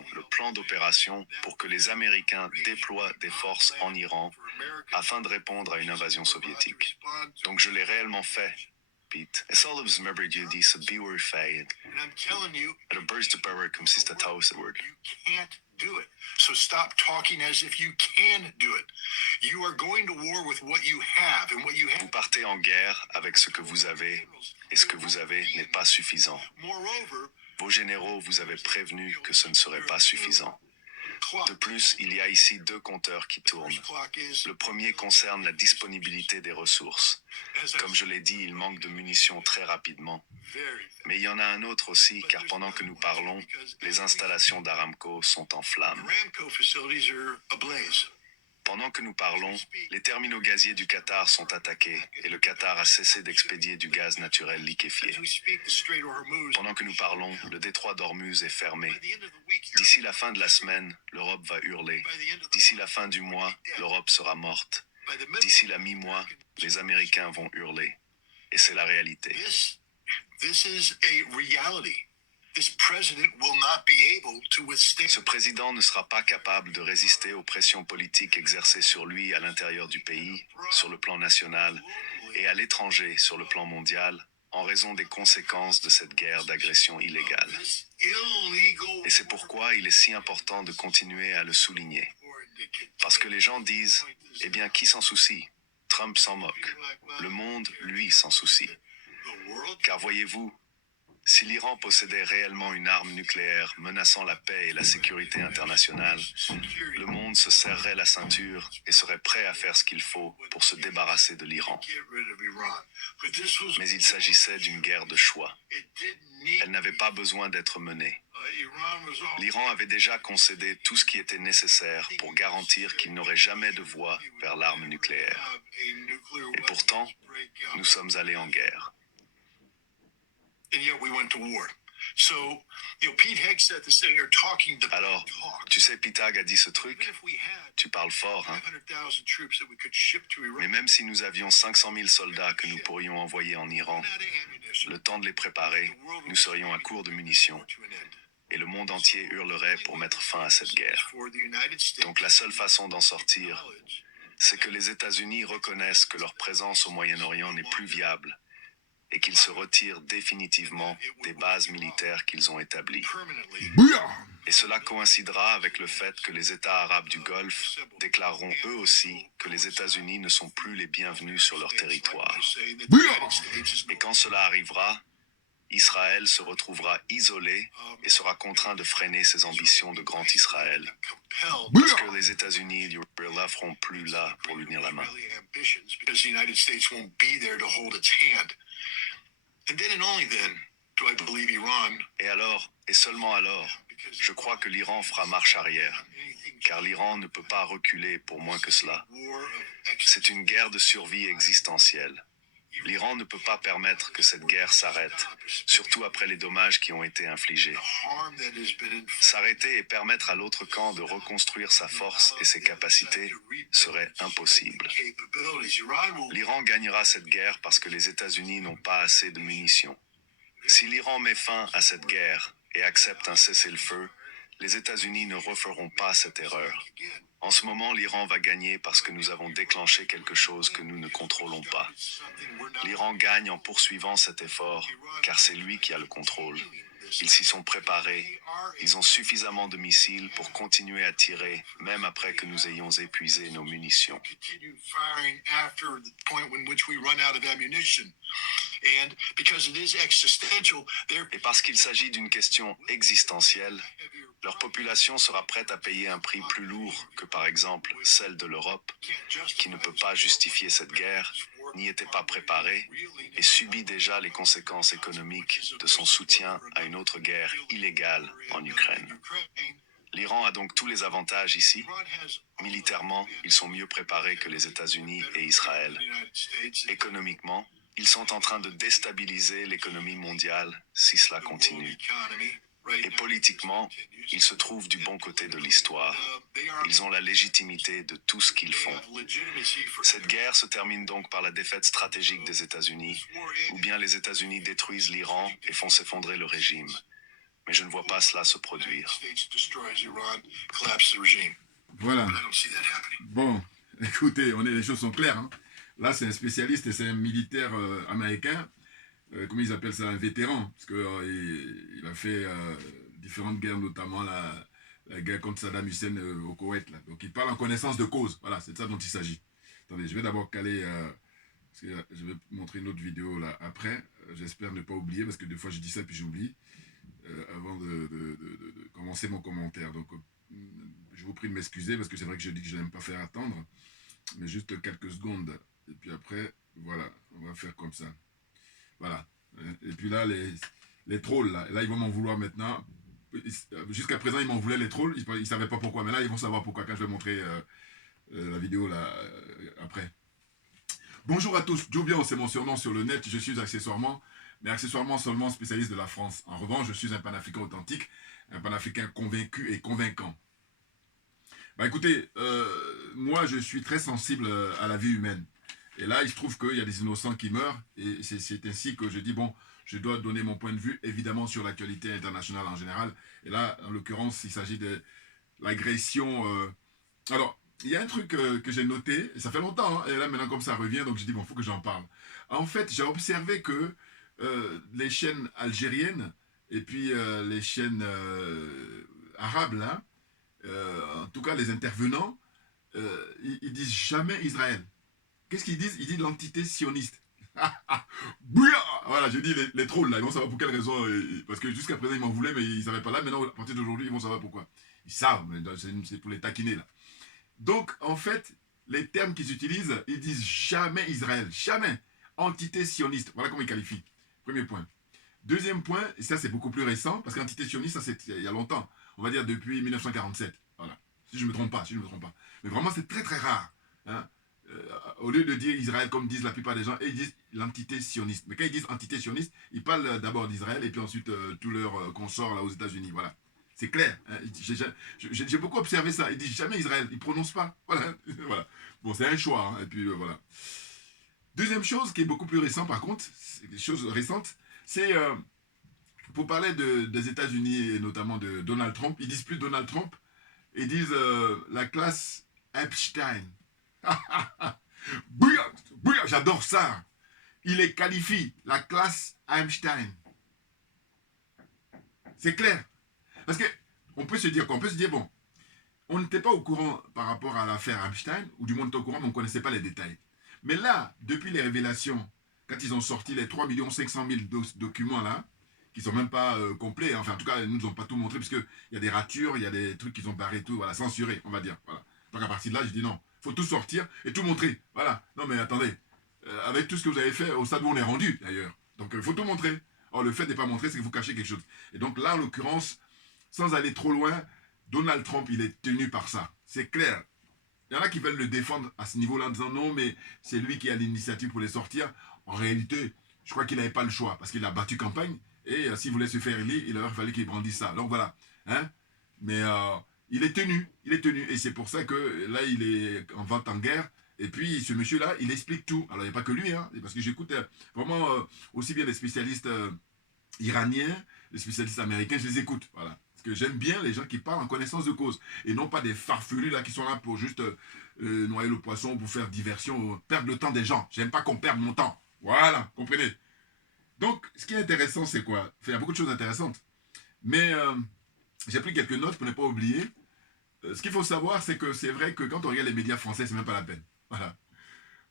d'opération, le plan d'opération pour que les Américains déploient des forces en Iran afin de répondre à une invasion soviétique. Donc je l'ai réellement fait, Pete. É só leves member de disse biwar fait. Era burst de power comme si c'était Word. You can't do it. So stop talking as if you can do it. You are going to war with what you have, and what you have. Vous partez en guerre avec ce que vous avez, et ce que vous avez n'est pas suffisant. Moreover, Vos généraux vous avaient prévenu que ce ne serait pas suffisant. De plus, il y a ici deux compteurs qui tournent. Le premier concerne la disponibilité des ressources. Comme je l'ai dit, il manque de munitions très rapidement. Mais il y en a un autre aussi, car pendant que nous parlons, les installations d'Aramco sont en flammes. Aramco facilities are ablaze. Pendant que nous parlons, les terminaux gaziers du Qatar sont attaqués et le Qatar a cessé d'expédier du gaz naturel liquéfié. As we speak, the Strait of Hormuz. Pendant que nous parlons, le détroit d'Ormuz est fermé. By the end of the week, D'ici la fin de la semaine, l'Europe va hurler. D'ici la fin du mois, l'Europe sera morte. by the middle, D'ici la mi-mois, les Américains vont hurler. Et c'est la réalité. This is a reality. This president will not be able to withstand. Ce président ne sera pas capable de résister aux pressions politiques exercées sur lui à l'intérieur du pays, sur le plan national, et à l'étranger, sur le plan mondial, en raison des conséquences de cette guerre d'agression illégale. This illegal Et c'est pourquoi il est si important de continuer à le souligner. Parce que les gens disent, eh bien, qui s'en soucie? Trump s'en moque. Le monde, lui, s'en soucie. the world Car voyez-vous, si l'Iran possédait réellement une arme nucléaire menaçant la paix et la sécurité internationale, le monde se serrerait la ceinture et serait prêt à faire ce qu'il faut pour se débarrasser de l'Iran. get rid of Iran. But this was Mais il s'agissait d'une guerre de choix. it didn't need Elle n'avait pas besoin d'être menée. Iran was all L'Iran avait déjà concédé tout ce qui était nécessaire pour garantir qu'il n'aurait jamais de voie vers l'arme nucléaire. have a nuclear Et pourtant, break out. nous sommes allés en guerre. And yet we went to war. So, Pete Hegseth is sitting here talking the Alors, talk. tu sais, Pitag a dit ce truc, Even if we had tu parles fort, hein? 500,000 troops that we could ship to Iran, Mais même si nous avions 500 000 soldats que nous pourrions envoyer en Iran, not ammunition, le temps de les préparer, nous serions à court de munitions to an end. et le monde entier hurlerait pour mettre fin à cette guerre. For the United States, Donc la seule façon d'en sortir, knowledge c'est que les États-Unis reconnaissent que leur présence au Moyen-Orient n'est plus viable et qu'ils se retirent définitivement des bases militaires qu'ils ont établies. permanently Et cela coïncidera avec le fait que les États arabes du Golfe déclareront eux aussi que les États-Unis ne sont plus les bienvenus sur leur territoire. say that the United States is Et quand cela arrivera, Israël se retrouvera isolé et sera contraint de freiner ses ambitions de grand Israël. compelled Parce que les États-Unis ne seront plus là pour lui tenir la main. Israeli ambitions because the United States won't be there to hold its hand. And then and only then do I believe Iran, Et alors, et seulement alors, je crois que l'Iran fera marche arrière, anything car l'Iran ne peut pas reculer pour moins que cela. war of C'est une guerre de survie existentielle. L'Iran ne peut pas permettre que cette guerre s'arrête, surtout après les dommages qui ont été infligés. harm that has been inflicted S'arrêter et permettre à l'autre camp de reconstruire sa force et ses capacités serait impossible. capabilities. Iran will L'Iran gagnera cette guerre parce que les États-Unis n'ont pas assez de munitions. Si l'Iran met fin à cette guerre et accepte un cessez-le-feu, les États-Unis ne referont pas cette erreur. again En ce moment, l'Iran va gagner parce que nous avons déclenché quelque chose que nous ne contrôlons pas. something we're not L'Iran gagne en poursuivant cet effort, car c'est lui qui a le contrôle. Ils s'y sont préparés, ils ont suffisamment de missiles pour continuer à tirer, même après que nous ayons épuisé nos munitions. continue firing after the point in which we run out of ammunition. And because it is existential, they're Et parce qu'il s'agit d'une question existentielle, leur population sera prête à payer un prix plus lourd que par exemple celle de l'Europe, qui ne peut pas justifier cette guerre, n'y était pas préparée et subit déjà les conséquences économiques de son soutien à une autre guerre illégale en Ukraine. L'Iran a donc tous les avantages ici. Militairement, ils sont mieux préparés que les États-Unis et Israël. Économiquement, ils sont en train de déstabiliser l'économie mondiale si cela continue. Et politiquement, ils se trouvent du bon côté de l'histoire. Ils ont la légitimité de tout ce qu'ils font. Cette guerre se termine donc par la défaite stratégique des États-Unis, ou bien les États-Unis détruisent l'Iran et font s'effondrer le régime. Mais je ne vois pas cela se produire. Voilà. Bon, écoutez, les choses sont claires. Hein. Là, c'est un spécialiste et c'est un militaire américain. Comment ils appellent ça, un vétéran, parce qu'il a fait différentes guerres, notamment la guerre contre Saddam Hussein au Koweït. Là. Donc il parle en connaissance de cause. Voilà, c'est de ça dont il s'agit. Attendez, je vais d'abord caler, parce que je vais montrer une autre vidéo là après. J'espère ne pas oublier, parce que des fois je dis ça puis j'oublie, avant de commencer mon commentaire. Donc je vous prie de m'excuser, parce que c'est vrai que je dis que je n'aime pas faire attendre, mais juste quelques secondes. Et puis après, voilà, on va faire comme ça. Voilà. Et puis là, les trolls, là, ils vont m'en vouloir maintenant. Jusqu'à présent, ils m'en voulaient, les trolls. Ils ne savaient pas pourquoi. Mais là, ils vont savoir pourquoi quand je vais montrer la vidéo là, après. Bonjour à tous. Jobion, c'est mon surnom sur le net. Je suis accessoirement, mais accessoirement seulement spécialiste de la France. En revanche, je suis un panafricain authentique, un panafricain convaincu et convaincant. Bah écoutez, moi, je suis très sensible à la vie humaine. Et là, il se trouve qu'il y a des innocents qui meurent, et c'est ainsi que je dis, bon, je dois donner mon point de vue, évidemment, sur l'actualité internationale en général. Et là, en l'occurrence, il s'agit de l'agression. Alors, il y a un truc que j'ai noté, et ça fait longtemps, hein, et là, maintenant, comme ça revient, donc je dis, bon, il faut que j'en parle. En fait, j'ai observé que les chaînes algériennes, et puis les chaînes arabes, là, en tout cas les intervenants, ils disent jamais Israël. Qu'est-ce qu'ils disent? Ils disent l'entité sioniste. Voilà, je dis les trolls là, ils vont savoir pour quelle raison. Parce que jusqu'à présent ils m'en voulaient, mais ils ne savaient pas là. Maintenant, à partir d'aujourd'hui, ils vont savoir pourquoi. Ils savent, mais c'est pour les taquiner là. Donc, en fait, les termes qu'ils utilisent, ils disent jamais Israël, jamais. Entité sioniste. Voilà comment ils qualifient. Premier point. Deuxième point, et ça c'est beaucoup plus récent, parce qu'entité sioniste, ça c'est il y a longtemps. On va dire depuis 1947. Voilà. Si je ne me trompe pas, Mais vraiment, c'est très très rare. Hein. Au lieu de dire Israël comme disent la plupart des gens, ils disent l'entité sioniste. Mais quand ils disent entité sioniste, ils parlent d'abord d'Israël et puis ensuite tous leurs consorts là aux États-Unis. Voilà. C'est clair. Hein. J'ai beaucoup observé ça. Ils disent jamais Israël. Ils ne prononcent pas. Voilà. Voilà. Bon, c'est un choix. Hein. Et puis voilà. Deuxième chose qui est beaucoup plus récente par contre, c'est des choses récentes, c'est pour parler des États-Unis et notamment de Donald Trump. Ils disent plus Donald Trump. Ils disent la classe Epstein. J'adore ça. Il les qualifie, la classe Einstein. C'est clair. Parce que on peut se dire quoi? On peut se dire, bon, on n'était pas au courant par rapport à l'affaire Einstein, ou du moins on était au courant, mais on ne connaissait pas les détails. Mais là, depuis les révélations, quand ils ont sorti les 3 500 000 documents là, qui sont même pas complets, enfin en tout cas, ils nous ont pas tout montré, parce qu'il y a des ratures, il y a des trucs qu'ils ont barrés, tout, voilà, censurés, on va dire. Voilà. Donc à partir de là, je dis non, faut tout sortir et tout montrer. Voilà. Non mais attendez, avec tout ce que vous avez fait, au stade où on est rendu d'ailleurs. Donc il faut tout montrer. Or le fait de ne pas montrer, c'est que vous cachez quelque chose. Et donc là, en l'occurrence, sans aller trop loin, Donald Trump, il est tenu par ça. C'est clair. Il y en a qui veulent le défendre à ce niveau-là en disant non, mais c'est lui qui a l'initiative pour les sortir. En réalité, je crois qu'il n'avait pas le choix parce qu'il a battu campagne et s'il voulait se faire élire, il aurait fallu qu'il brandisse ça. Donc voilà. Hein? Mais il est tenu. Et c'est pour ça que là, il est en vente en guerre. Et puis, ce monsieur-là, il explique tout. Alors, il n'y a pas que lui, hein, parce que j'écoute vraiment aussi bien les spécialistes iraniens, les spécialistes américains, je les écoute. Voilà. Parce que j'aime bien les gens qui parlent en connaissance de cause. Et non pas des farfelus là qui sont là pour juste noyer le poisson, pour faire diversion, perdre le temps des gens. J'aime pas qu'on perde mon temps. Voilà, comprenez. Donc, ce qui est intéressant, c'est quoi? Enfin, il y a beaucoup de choses intéressantes. Mais j'ai pris quelques notes pour ne pas oublier. Ce qu'il faut savoir, c'est que c'est vrai que quand on regarde les médias français, c'est même pas la peine. Voilà.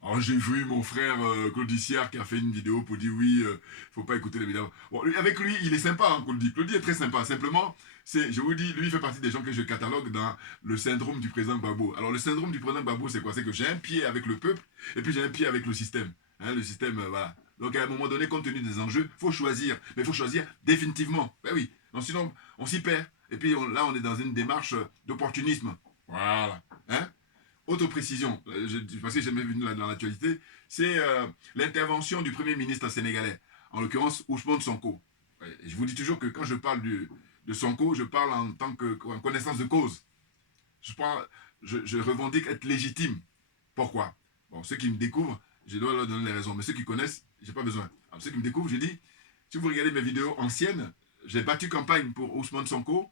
Alors j'ai vu mon frère Claude Issiard qui a fait une vidéo pour dire oui, faut pas écouter les médias. Bon, avec lui, il est sympa, hein, Claude. Claude est très sympa. Simplement, je vous dis, lui, il fait partie des gens que je catalogue dans le syndrome du président Gbagbo. Alors le syndrome du président Gbagbo, c'est quoi? C'est que j'ai un pied avec le peuple et puis j'ai un pied avec le système. Hein, le système, voilà. Donc à un moment donné, compte tenu des enjeux, faut choisir. Mais il faut choisir définitivement. Ben oui. Non, sinon, on s'y perd. Et puis là, on est dans une démarche d'opportunisme. Voilà. Hein? Autre précision, parce que j'ai jamais vu dans l'actualité, c'est l'intervention du Premier ministre sénégalais, en l'occurrence Ousmane Sonko. Je vous dis toujours que quand je parle de Sonko, je parle en tant que en connaissance de cause. Je revendique être légitime. Pourquoi? Bon, ceux qui me découvrent, je dois leur donner les raisons, mais ceux qui connaissent, j'ai pas besoin. Alors, ceux qui me découvrent, je dis, si vous regardez mes vidéos anciennes, j'ai battu campagne pour Ousmane Sonko,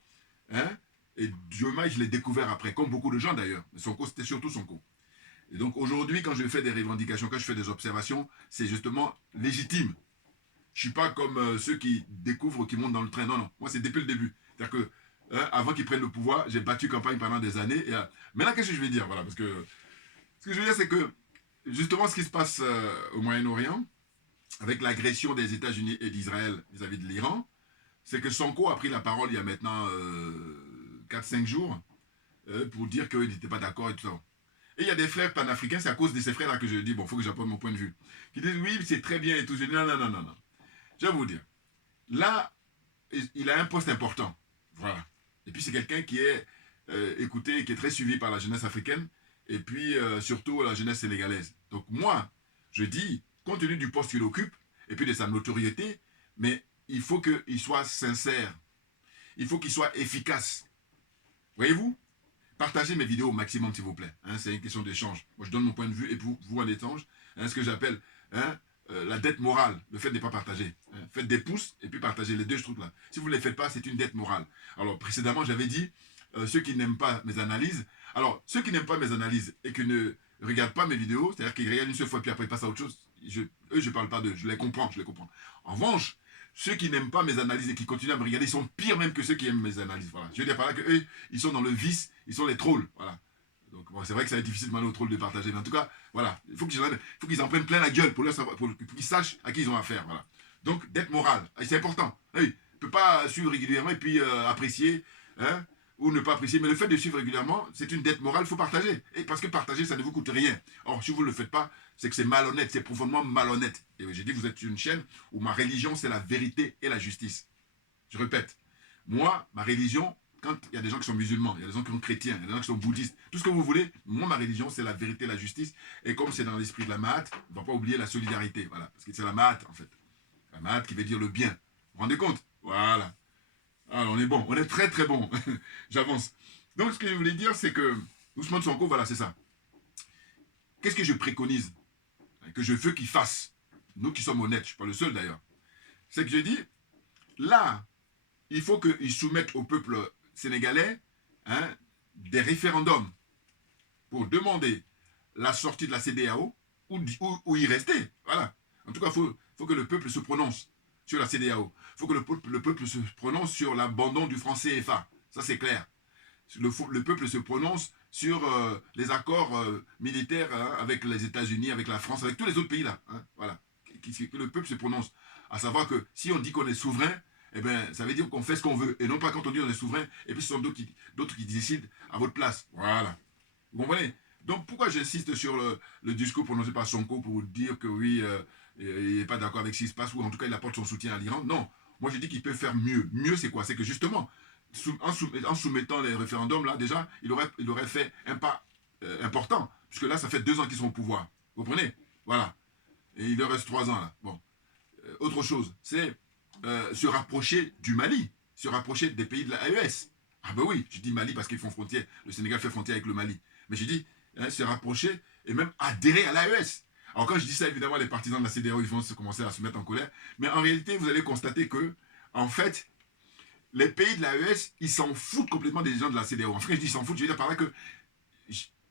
hein, et Diomaye, je l'ai découvert après, comme beaucoup de gens d'ailleurs. Mais Sonko, c'était surtout Sonko. Et donc aujourd'hui, quand je fais des revendications, quand je fais des observations, c'est justement légitime. Je ne suis pas comme ceux qui découvrent, qui montent dans le train. Non, non. Moi, c'est depuis le début. C'est-à-dire que, avant qu'ils prennent le pouvoir, j'ai battu campagne pendant des années. Et, maintenant, qu'est-ce que je vais dire? Voilà, parce que ce que je veux dire, c'est que, justement, ce qui se passe au Moyen-Orient, avec l'agression des États-Unis et d'Israël vis-à-vis de l'Iran, c'est que Sonko a pris la parole il y a maintenant 4-5 jours pour dire qu'il n'était pas d'accord et tout ça. Et il y a des frères panafricains, c'est à cause de ces frères-là que je dis, bon, il faut que j'apporte mon point de vue, qui disent oui, c'est très bien et tout. Je dis non, non, non, non, non. Je vais vous dire, là, il a un poste important. Voilà. Et puis c'est quelqu'un qui est écouté, qui est très suivi par la jeunesse africaine, et puis surtout la jeunesse sénégalaise. Donc moi, je dis, compte tenu du poste qu'il occupe, et puis de sa notoriété, mais il faut qu'il soit sincère. Il faut qu'il soit efficace. Voyez-vous? Partagez mes vidéos au maximum, s'il vous plaît. Hein, c'est une question d'échange. Moi, je donne mon point de vue et vous en échange. Hein, ce que j'appelle la dette morale, le fait de ne pas partager. Hein. Faites des pouces et puis partagez les deux trucs là. Si vous ne les faites pas, c'est une dette morale. Alors, précédemment, j'avais dit, ceux qui n'aiment pas mes analyses, alors, ceux qui n'aiment pas mes analyses et qui ne regardent pas mes vidéos, c'est-à-dire qu'ils regardent une seule fois puis après ils passent à autre chose, eux, je ne parle pas d'eux, je les comprends, je les comprends. En revanche, ceux qui n'aiment pas mes analyses et qui continuent à me regarder, ils sont pires même que ceux qui aiment mes analyses. Voilà. Je veux dire par là qu'eux, ils sont dans le vice, ils sont les trolls. Voilà. Donc bon, c'est vrai que ça va être difficile demander aux trolls de partager. Mais en tout cas, voilà. Il faut qu'ils en prennent plein la gueule pour qu'ils sachent à qui ils ont affaire. Voilà. Donc, dette morale, c'est important. Oui, on ne peut pas suivre régulièrement et puis apprécier, hein, ou ne pas apprécier. Mais le fait de suivre régulièrement, c'est une dette morale, il faut partager. Et parce que partager, ça ne vous coûte rien. Or, si vous ne le faites pas, c'est que c'est malhonnête, c'est profondément malhonnête. Et j'ai dit, vous êtes une chaîne où ma religion, c'est la vérité et la justice. Je répète, moi, ma religion, quand il y a des gens qui sont musulmans, il y a des gens qui sont chrétiens, il y a des gens qui sont bouddhistes, tout ce que vous voulez, moi, ma religion, c'est la vérité et la justice. Et comme c'est dans l'esprit de la Mahat, on ne va pas oublier la solidarité. Voilà, parce que c'est la Mahat, en fait. La Mahat qui veut dire le bien. Vous vous rendez compte? Voilà. Alors, on est bon, on est très très bon. J'avance. Donc, ce que je voulais dire, c'est que Ousmane Sonko, voilà, c'est ça. Qu'est-ce que je préconise? Que je veux qu'il fasse? Nous qui sommes honnêtes, je ne suis pas le seul d'ailleurs. C'est que je dis, là, il faut qu'ils soumettent au peuple sénégalais des référendums pour demander la sortie de la CEDEAO ou y rester. Voilà. En tout cas, il faut que le peuple se prononce sur la CEDEAO. Il faut que le peuple se prononce sur l'abandon du franc CFA. Ça, c'est clair. Le peuple se prononce sur les accords militaires avec les États-Unis, avec la France, avec tous les autres pays là. Hein, voilà. Que le peuple se prononce. À savoir que si on dit qu'on est souverain, eh bien, ça veut dire qu'on fait ce qu'on veut. Et non pas quand on dit qu'on est souverain, et puis ce sont d'autres qui décident à votre place. Voilà. Vous comprenez? Donc pourquoi j'insiste sur le discours prononcé par Sonko pour dire que oui, il n'est pas d'accord avec ce qui se passe, ou en tout cas il apporte son soutien à l'Iran? Non. Moi je dis qu'il peut faire mieux. Mieux c'est quoi? C'est que justement, en soumettant les référendums, là, déjà, il aurait fait un pas important. Puisque là, ça fait 2 ans qu'ils sont au pouvoir. Vous comprenez? Voilà. Et il leur reste 3 ans, là. Bon. Autre chose, c'est se rapprocher du Mali, se rapprocher des pays de la AES. Ah ben oui, je dis Mali parce qu'ils font frontière, le Sénégal fait frontière avec le Mali. Mais je dis se rapprocher et même adhérer à l'AES. Alors quand je dis ça, évidemment, les partisans de la CEDEAO, ils vont commencer à se mettre en colère. Mais en réalité, vous allez constater que, en fait, les pays de l'AES, ils s'en foutent complètement des gens de la CEDEAO. En fait, je dis ils s'en foutent, je veux dire par là que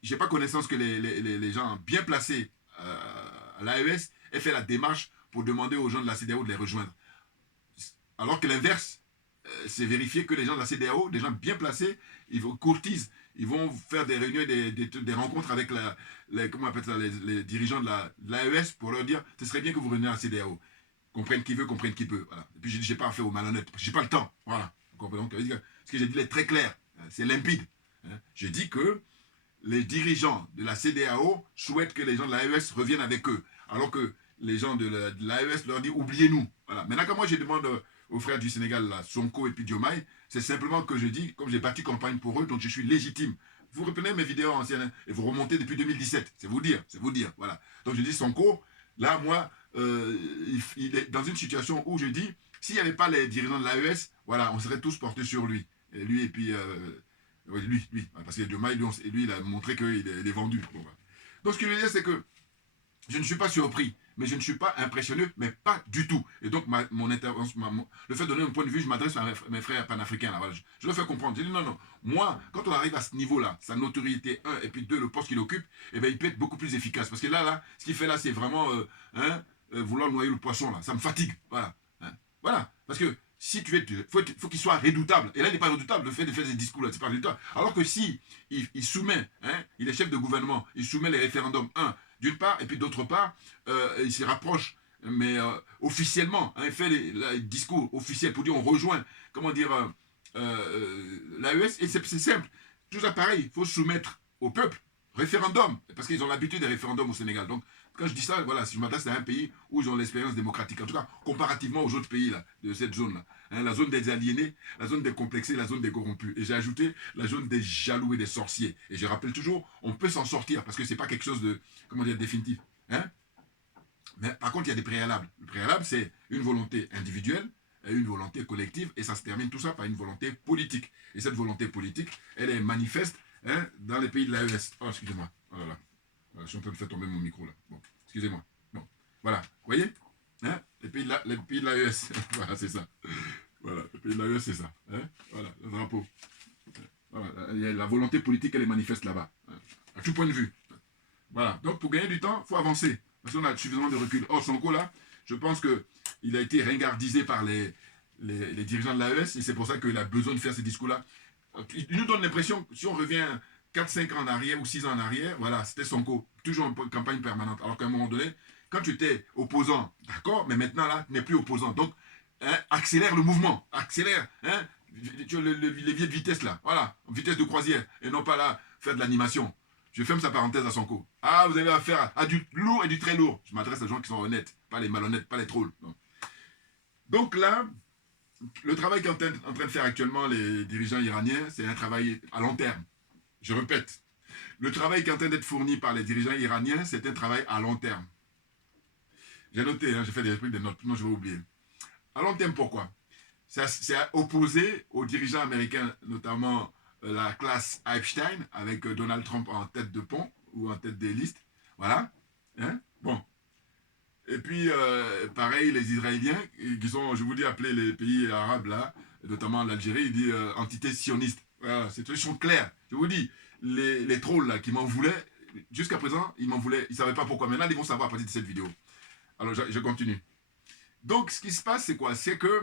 j'ai pas connaissance que les gens bien placés à l'AES aient fait la démarche pour demander aux gens de la CEDEAO de les rejoindre. Alors que l'inverse, c'est vérifié que les gens de la CEDEAO, des gens bien placés, ils vont courtisent, ils vont faire des réunions, des rencontres avec comment on appelle ça, les dirigeants de l'AES pour leur dire ce serait bien que vous reveniez à la CEDEAO. Comprenne qui veut, comprenne qui peut. Voilà. Et puis je dis, j'ai pas affaire aux malhonnêtes, j'ai pas le temps. Voilà. Donc, ce que j'ai dit est très clair, c'est limpide. Je dis que les dirigeants de la CEDEAO souhaitent que les gens de l'AES reviennent avec eux, alors que les gens de l'AES leur disent oubliez-nous. Voilà. Maintenant, quand moi je demande aux frères du Sénégal, là, Sonko et puis Diomaye, c'est simplement que je dis, comme j'ai battu campagne pour eux, donc je suis légitime. Vous reprenez mes vidéos anciennes hein, et vous remontez depuis 2017. C'est vous dire, voilà. Donc je dis Sonko, là, moi, il est dans une situation où je dis, s'il n'y avait pas les dirigeants de l'AES, voilà, on serait tous portés sur lui. Et lui, et puis, oui, lui, parce que Diomaye, lui, il a montré qu'il est vendu. Bon, voilà. Donc ce que je veux dire, c'est que Je ne suis pas surpris, mais je ne suis pas impressionné, mais pas du tout. Et donc, mon intervention, le fait de donner un point de vue, je m'adresse à mes frères panafricains. Là, voilà. Je leur fais comprendre. Je dis non, non. Moi, quand on arrive à ce niveau-là, sa notoriété, un, et puis deux, le poste qu'il occupe, eh bien, il peut être beaucoup plus efficace. Parce que là, ce qu'il fait là, c'est vraiment vouloir noyer le poisson. Là. Ça me fatigue. Voilà. Hein. Voilà. Parce que si tu es, faut qu'il soit redoutable. Et là, il n'est pas redoutable. Le fait de faire des discours là, c'est pas redoutable. Alors que si il soumet, il est chef de gouvernement, il soumet les référendums, d'une part, et puis d'autre part, il se rapproche, mais officiellement, il fait les discours officiels pour dire on rejoint, comment dire, l'AES, et c'est simple. Tout ça pareil, il faut soumettre au peuple, référendum, parce qu'ils ont l'habitude des référendums au Sénégal. Donc, quand je dis ça, voilà, si je m'adresse à un pays où ils ont l'expérience démocratique, en tout cas, comparativement aux autres pays là, de cette zone-là. La zone des aliénés, la zone des complexés, la zone des corrompus. Et j'ai ajouté la zone des jaloux et des sorciers. Et je rappelle toujours, on peut s'en sortir, parce que c'est pas quelque chose de, comment dire, définitif. Mais par contre, il y a des préalables. Le préalable, c'est une volonté individuelle et une volonté collective, et ça se termine tout ça par une volonté politique. Et cette volonté politique, elle est manifeste dans les pays de l'AES. Oh, excusez-moi. Oh là là. Je suis en train de faire tomber mon micro là. Bon, excusez-moi. Bon, voilà. Vous voyez les pays de l'AES. Voilà, c'est ça. Voilà, les pays de l'AES, c'est ça. Voilà, le drapeau. Voilà, la volonté politique, elle est manifeste là-bas. À tout point de vue. Voilà. Donc, pour gagner du temps, il faut avancer. Parce qu'on a suffisamment de recul. Or, Sonko, là, je pense qu'il a été ringardisé par les dirigeants de l'AES, et c'est pour ça qu'il a besoin de faire ces discours-là. Il nous donne l'impression, si on revient 4-5 ans en arrière ou 6 ans en arrière, voilà, c'était Sonko, toujours en campagne permanente. Alors qu'à un moment donné, quand tu étais opposant, d'accord, mais maintenant là, tu n'es plus opposant. Donc, accélère le mouvement, accélère, les vieilles vitesses là, voilà, vitesse de croisière, et non pas là, faire de l'animation. Je ferme sa parenthèse à Sonko. Ah, vous avez affaire à du lourd et du très lourd. Je m'adresse à des gens qui sont honnêtes, pas les malhonnêtes, pas les trolls. Non. Donc là, le travail qu'est en train de faire actuellement les dirigeants iraniens, c'est un travail à long terme. Je répète, le travail qui est en train d'être fourni par les dirigeants iraniens, c'est un travail à long terme. J'ai noté, j'ai fait des notes, non je vais oublier. À long terme, pourquoi? C'est opposé aux dirigeants américains, notamment la classe Epstein, avec Donald Trump en tête de pont, ou en tête des listes. Voilà. Bon. Et puis, pareil, les Israéliens, qui sont, je vous dis, appelés les pays arabes, là, notamment l'Algérie, il dit entité sioniste. Voilà, c'est une chose claire. Je vous dis, les trolls, là, qui m'en voulaient, jusqu'à présent, ils m'en voulaient, ils ne savaient pas pourquoi. Maintenant, ils vont savoir à partir de cette vidéo. Alors, je continue. Donc, ce qui se passe, c'est quoi? C'est que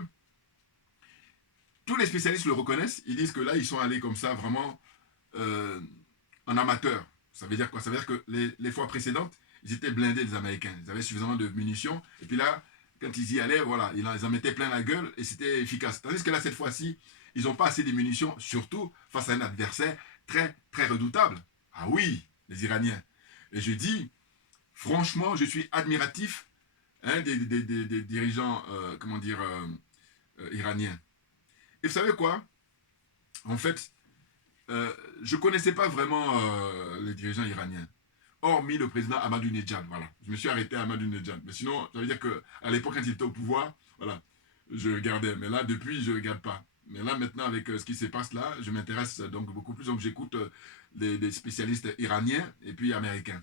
tous les spécialistes le reconnaissent. Ils disent que là, ils sont allés comme ça, vraiment en amateur. Ça veut dire quoi? Ça veut dire que les fois précédentes, ils étaient blindés, les Américains. Ils avaient suffisamment de munitions. Et puis là, quand ils y allaient, voilà, ils en mettaient plein la gueule et c'était efficace. Tandis que là, cette fois-ci, ils n'ont pas assez de munitions, surtout face à un adversaire très, très redoutable. Ah oui, les Iraniens. Et je dis, franchement, je suis admiratif des dirigeants, comment dire, iraniens. Et vous savez quoi? En fait, je ne connaissais pas vraiment les dirigeants iraniens. Hormis le président Ahmadinejad, voilà. Je me suis arrêté à Ahmadinejad. Mais sinon, ça veut dire qu'à l'époque, quand il était au pouvoir, voilà, je regardais. Mais là, depuis, je ne regarde pas. Mais là, maintenant, avec ce qui se passe là, je m'intéresse donc beaucoup plus. Donc, j'écoute les spécialistes iraniens et puis américains.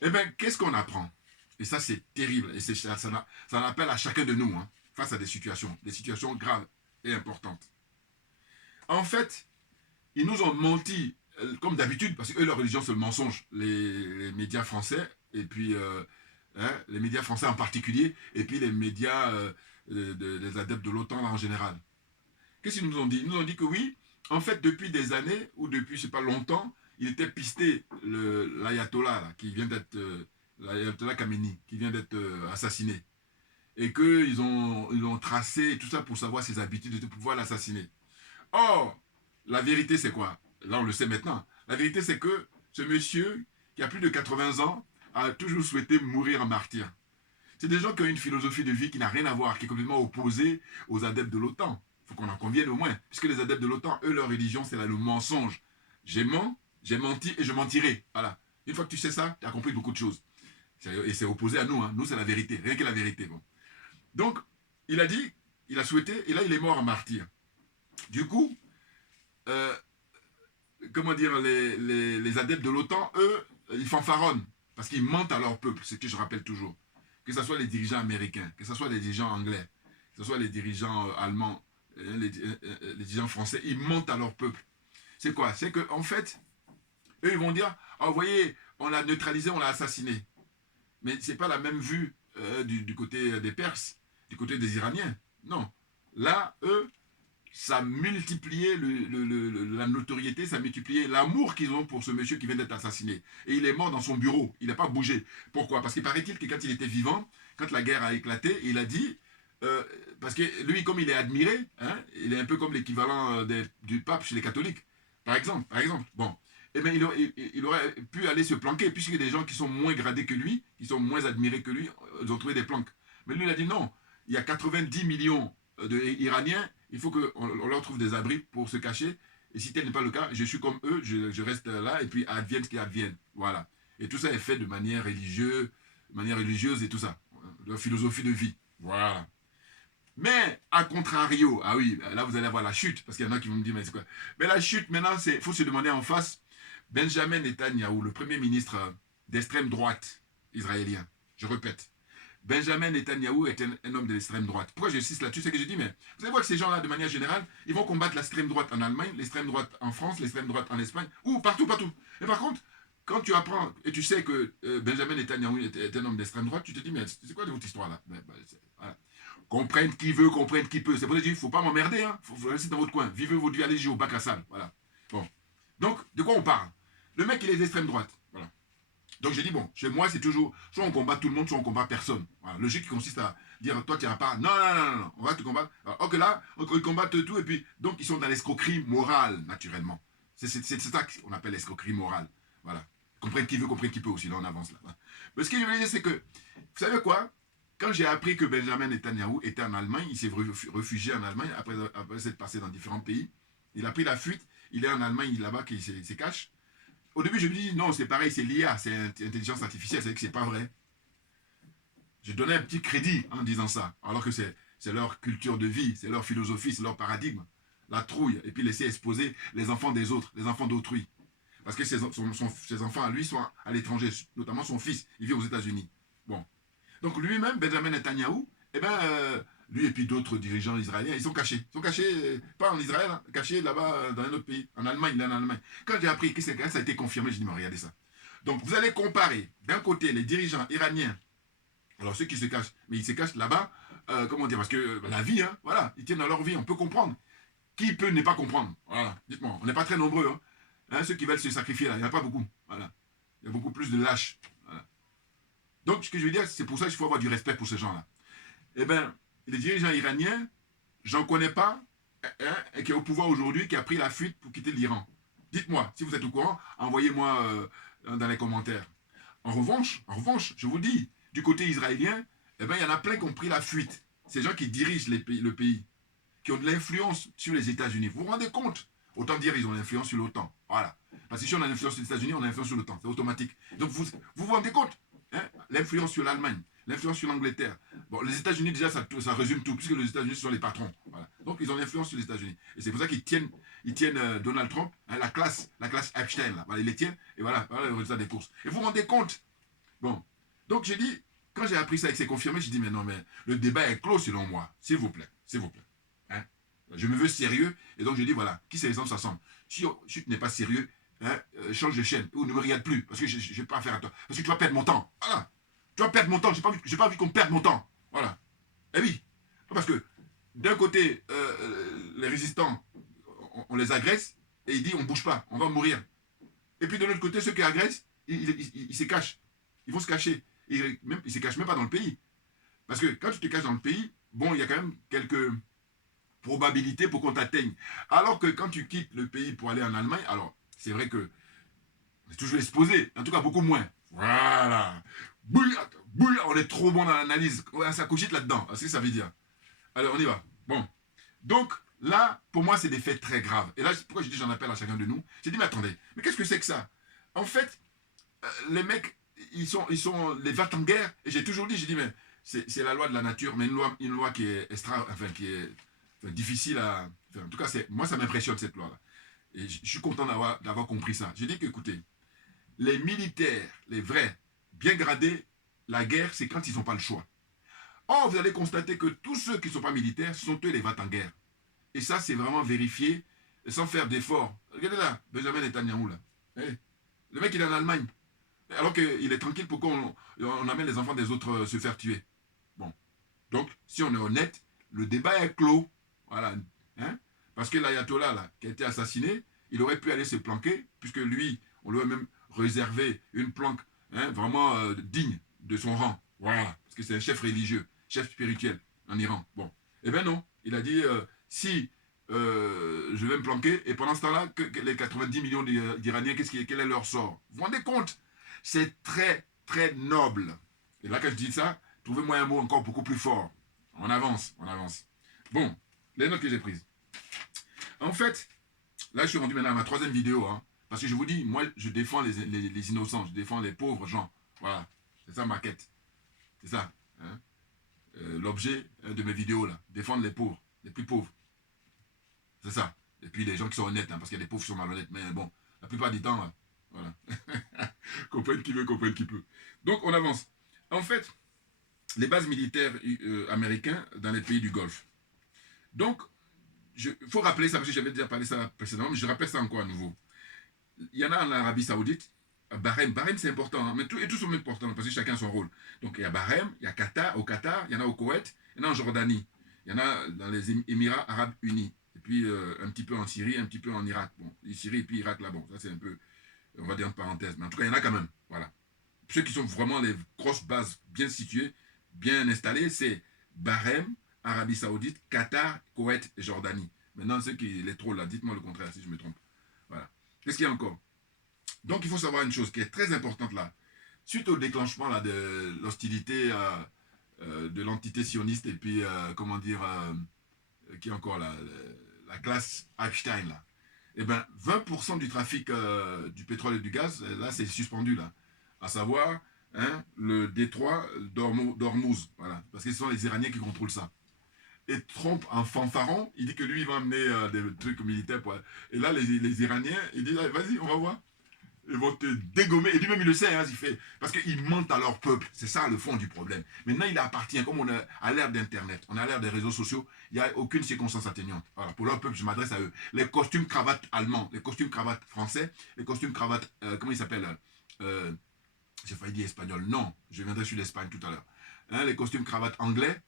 Eh bien, qu'est-ce qu'on apprend? Et ça, c'est terrible. Et ça appelle à chacun de nous, face à des situations graves et importantes. En fait, ils nous ont menti, comme d'habitude, parce que leur religion, c'est le mensonge. Les médias français, et puis les médias français en particulier, et puis les médias des adeptes de l'OTAN en général. Qu'est-ce qu'ils nous ont dit? Ils nous ont dit que oui, en fait, depuis des années, ou depuis, je ne sais pas, longtemps, il était pisté l'ayatollah, qui vient d'être, l'ayatollah Khamenei, qui vient d'être assassiné. Et qu'ils ont tracé tout ça pour savoir ses habitudes de pouvoir l'assassiner. Or, la vérité, c'est quoi? Là, on le sait maintenant. La vérité, c'est que ce monsieur, qui a plus de 80 ans, a toujours souhaité mourir en martyr. C'est des gens qui ont une philosophie de vie qui n'a rien à voir, qui est complètement opposée aux adeptes de l'OTAN. Il faut qu'on en convienne au moins. Puisque les adeptes de l'OTAN, eux, leur religion, c'est le mensonge. J'ai menti et je mentirai. Voilà. Une fois que tu sais ça, tu as compris beaucoup de choses. Et c'est opposé à nous. Nous, c'est la vérité. Rien que la vérité. Bon. Donc, il a dit, il a souhaité, et là, il est mort en martyr. Du coup, comment dire, les adeptes de l'OTAN, eux, ils fanfaronnent. Parce qu'ils mentent à leur peuple, ce que je rappelle toujours. Que ce soit les dirigeants américains, que ce soit les dirigeants anglais, que ce soit les dirigeants allemands, les dirigeants français, ils mentent à leur peuple. C'est quoi? C'est qu'en fait, eux, ils vont dire, ah, vous voyez, on l'a neutralisé, on l'a assassiné. Mais ce n'est pas la même vue du côté des Perses, du côté des Iraniens. Non. Là, eux, ça a multiplié la notoriété, ça a multiplié l'amour qu'ils ont pour ce monsieur qui vient d'être assassiné. Et il est mort dans son bureau, il n'a pas bougé. Pourquoi? Parce qu'il paraît-il que quand il était vivant, quand la guerre a éclaté, il a dit, parce que lui, comme il est admiré, hein, il est un peu comme l'équivalent du pape chez les catholiques, par exemple. Bon, eh bien, il aurait pu aller se planquer, puisqu'il y a des gens qui sont moins gradés que lui, qui sont moins admirés que lui, ils ont trouvé des planques. Mais lui, il a dit non, il y a 90 millions d'Iraniens, il faut qu'on leur trouve des abris pour se cacher. Et si tel n'est pas le cas, je suis comme eux, je reste là, et puis advienne ce qui advienne. Voilà. Et tout ça est fait de manière religieuse et tout ça. De philosophie de vie. Voilà. Mais, à contrario, ah oui, là vous allez avoir la chute, parce qu'il y en a qui vont me dire, mais c'est quoi? Mais la chute, maintenant, il faut se demander en face, Benjamin Netanyahou, le premier ministre d'extrême droite israélien, je répète, Benjamin Netanyahou est un homme de l'extrême droite. Pourquoi j'insiste là-dessus? C'est que je dis, mais vous allez voir que ces gens-là, de manière générale, ils vont combattre l'extrême droite en Allemagne, l'extrême droite en France, l'extrême droite en Espagne, ou partout. Et par contre, quand tu apprends et tu sais que Benjamin Netanyahou est un homme d'extrême droite, tu te dis, mais c'est quoi de votre histoire là? Voilà. Comprendre qui veut, comprendre qui peut. C'est pour ça que je dis, il ne faut pas m'emmerder, hein. Faut rester dans votre coin. Vivez votre vie, allez jouer au bac à sable. Voilà. Bon. Donc, de quoi on parle? Le mec, il est d'extrême droite. Voilà. Donc j'ai dit, bon, chez moi, c'est toujours, soit on combat tout le monde, soit on combat personne. Voilà. Le jeu qui consiste à dire, toi, tu n'iras pas. Non, on va te combattre. Alors, ok, là, ils combattent tout, et puis, donc, ils sont dans l'escroquerie morale, naturellement. C'est ça qu'on appelle l'escroquerie morale. Voilà. Comprendre qui veut, comprendre qui peut aussi. Là, on avance là. Voilà. Mais ce que je veux dire, c'est que, vous savez quoi? Quand j'ai appris que Benjamin Netanyahou était en Allemagne, il s'est réfugié en Allemagne après s'être passé dans différents pays. Il a pris la fuite, il est en Allemagne, là-bas, il se cache. Au début, je me dis, non, c'est pareil, c'est l'IA, c'est l'intelligence artificielle, c'est que c'est pas vrai. Je donnais un petit crédit en disant ça, alors que c'est leur culture de vie, c'est leur philosophie, c'est leur paradigme. La trouille, et puis laisser exposer les enfants des autres, les enfants d'autrui. Parce que ses enfants à lui sont à l'étranger, notamment son fils, il vit aux États-Unis. Bon. Donc lui-même, Benjamin Netanyahou, eh ben, lui et puis d'autres dirigeants israéliens, ils sont cachés. Ils sont cachés, pas en Israël, hein, cachés là-bas dans un autre pays, en Allemagne, il est en Allemagne. Quand j'ai appris que ça a été confirmé, j'ai dit, mais regardez ça. Donc vous allez comparer, d'un côté, les dirigeants iraniens, alors ceux qui se cachent, mais ils se cachent là-bas, comment dire, parce que la vie, hein, voilà, ils tiennent dans leur vie, on peut comprendre. Qui peut ne pas comprendre? Voilà, dites-moi, on n'est pas très nombreux, hein. Hein, ceux qui veulent se sacrifier là, il n'y en a pas beaucoup. Voilà. Il y a beaucoup plus de lâches. Voilà. Donc, ce que je veux dire, c'est pour ça qu'il faut avoir du respect pour ces gens-là. Eh bien, les dirigeants iraniens, j'en connais pas un qui est au pouvoir aujourd'hui, qui a pris la fuite pour quitter l'Iran. Dites-moi, si vous êtes au courant, envoyez-moi dans les commentaires. En revanche, je vous dis, du côté israélien, eh bien, il y en a plein qui ont pris la fuite. Ces gens qui dirigent le pays, qui ont de l'influence sur les États-Unis. Vous vous rendez compte? Autant dire ils ont l'influence sur l'OTAN. Voilà. Parce que si on a l'influence sur les États-Unis, on a l'influence sur l'OTAN. C'est automatique. Donc vous rendez compte, hein? L'influence sur l'Allemagne, l'influence sur l'Angleterre. Bon, les États-Unis, déjà, ça résume tout, puisque les États-Unis sont les patrons. Voilà. Donc ils ont l'influence sur les États-Unis. Et c'est pour ça qu'ils tiennent Donald Trump, hein, la classe Epstein. Là. Voilà, ils les tiennent, et voilà le résultat des courses. Et vous vous rendez compte? Bon. Donc j'ai dit, quand j'ai appris ça et que c'est confirmé, j'ai dit, mais non, mais le débat est clos selon moi. S'il vous plaît. Hein? Je me veux sérieux, et donc je dis, voilà, qui c'est les hommes s'assemblent. Si tu n'es pas sérieux, hein, change de chaîne, ou ne me regarde plus, parce que je ne vais pas faire à toi. Parce que tu vas perdre mon temps. Voilà. Tu vas perdre mon temps, j'ai pas envie qu'on perde mon temps. Voilà. Eh oui. Parce que d'un côté, les résistants, on les agresse, et il dit, on ne bouge pas, on va mourir. Et puis de l'autre côté, ceux qui agressent, ils se cachent. Ils vont se cacher. Ils ne se cachent même pas dans le pays. Parce que quand tu te caches dans le pays, bon, il y a quand même quelques probabilité pour qu'on t'atteigne. Alors que quand tu quittes le pays pour aller en Allemagne, alors c'est vrai que c'est toujours exposé, en tout cas beaucoup moins. Voilà. On est trop bon dans l'analyse. Ça cogite là-dedans. C'est ce que ça veut dire. Alors on y va. Bon. Donc là, pour moi, c'est des faits très graves. Et là, pourquoi je dis j'en appelle à chacun de nous? J'ai dit, mais attendez, mais qu'est-ce que c'est que ça? En fait, les mecs, ils sont les va-t-en-guerre. Et j'ai toujours dit, mais c'est la loi de la nature, mais une loi qui est qui est difficile à... en tout cas, moi, ça m'impressionne, cette loi-là. Et je suis content d'avoir compris ça. J'ai dit qu'écoutez, les militaires, les vrais, bien gradé, la guerre, c'est quand ils n'ont pas le choix. Or, vous allez constater que tous ceux qui ne sont pas militaires sont eux les vats en guerre. Et ça, c'est vraiment vérifié sans faire d'efforts. Regardez là, Benjamin Netanyahu, là. Hey, le mec, il est en Allemagne. Alors qu'il est tranquille, pourquoi on amène les enfants des autres se faire tuer? Bon. Donc, si on est honnête, le débat est clos. Voilà. Hein? Parce que l'ayatollah, là, qui a été assassiné, il aurait pu aller se planquer, puisque lui, on lui a même réservé une planque vraiment digne de son rang. Voilà. Parce que c'est un chef religieux, chef spirituel en Iran. Bon. Eh bien non. Il a dit, si je vais me planquer, et pendant ce temps-là, que les 90 millions d'Iraniens, quel est leur sort? Vous vous rendez compte? C'est très, très noble. Et là, quand je dis ça, trouvez-moi un mot encore beaucoup plus fort. On avance, on avance. Bon, les notes que j'ai prises. En fait, là, je suis rendu maintenant à ma troisième vidéo. Hein, parce que je vous dis, moi, je défends les innocents, je défends les pauvres gens. Voilà, c'est ça ma quête. C'est ça. Hein, l'objet de mes vidéos, là. Défendre les pauvres, les plus pauvres. C'est ça. Et puis les gens qui sont honnêtes, hein, parce qu'il y a des pauvres qui sont malhonnêtes. Mais bon, la plupart du temps, voilà. Comprenne qui veut, comprenne qui peut. Donc, on avance. En fait, les bases militaires américaines dans les pays du Golfe. Donc, il faut rappeler ça, parce que j'avais déjà parlé ça précédemment, mais je rappelle ça encore à nouveau. Il y en a en Arabie Saoudite, Bahreïn. Bahreïn, c'est important, hein, mais tous sont importants, parce que chacun a son rôle. Donc, il y a Bahreïn, il y a Qatar, il y en a au Koweït, il y en a en Jordanie, il y en a dans les Émirats Arabes Unis, et puis un petit peu en Syrie, un petit peu en Irak. Bon, Syrie et puis Irak, là, bon, ça c'est un peu, on va dire en parenthèse, mais en tout cas, il y en a quand même, voilà. Ceux qui sont vraiment les grosses bases bien situées, bien installées, c'est Bahreïn, Arabie Saoudite, Qatar, Koweït et Jordanie. Maintenant, ceux qui les trolls là, dites-moi le contraire si je me trompe. Voilà. Qu'est-ce qu'il y a encore? Donc, il faut savoir une chose qui est très importante là. Suite au déclenchement là, de l'hostilité de l'entité sioniste et puis, comment dire, qui est encore là, la classe Einstein là. Eh bien, 20% du trafic du pétrole et du gaz, là, c'est suspendu là. À savoir, le détroit d'Ormuz. Voilà. Parce que ce sont les Iraniens qui contrôlent ça. Et Trump, en fanfaron, il dit que lui, il va amener des trucs militaires. Et là, les Iraniens, ils disent, vas-y, on va voir. Ils vont te dégommer. Et lui-même, il le sait, hein, il fait. Parce qu'ils mentent à leur peuple. C'est ça le fond du problème. Maintenant, il appartient, comme on est à l'ère d'Internet, on est à l'ère des réseaux sociaux, il n'y a aucune circonstance atténuante. Voilà, pour leur peuple, je m'adresse à eux. Les costumes cravates allemands, les costumes cravates français, les costumes cravates, comment ils s'appellent j'ai failli dire espagnol. Non, je viendrai sur l'Espagne tout à l'heure. Les costumes cravates anglais,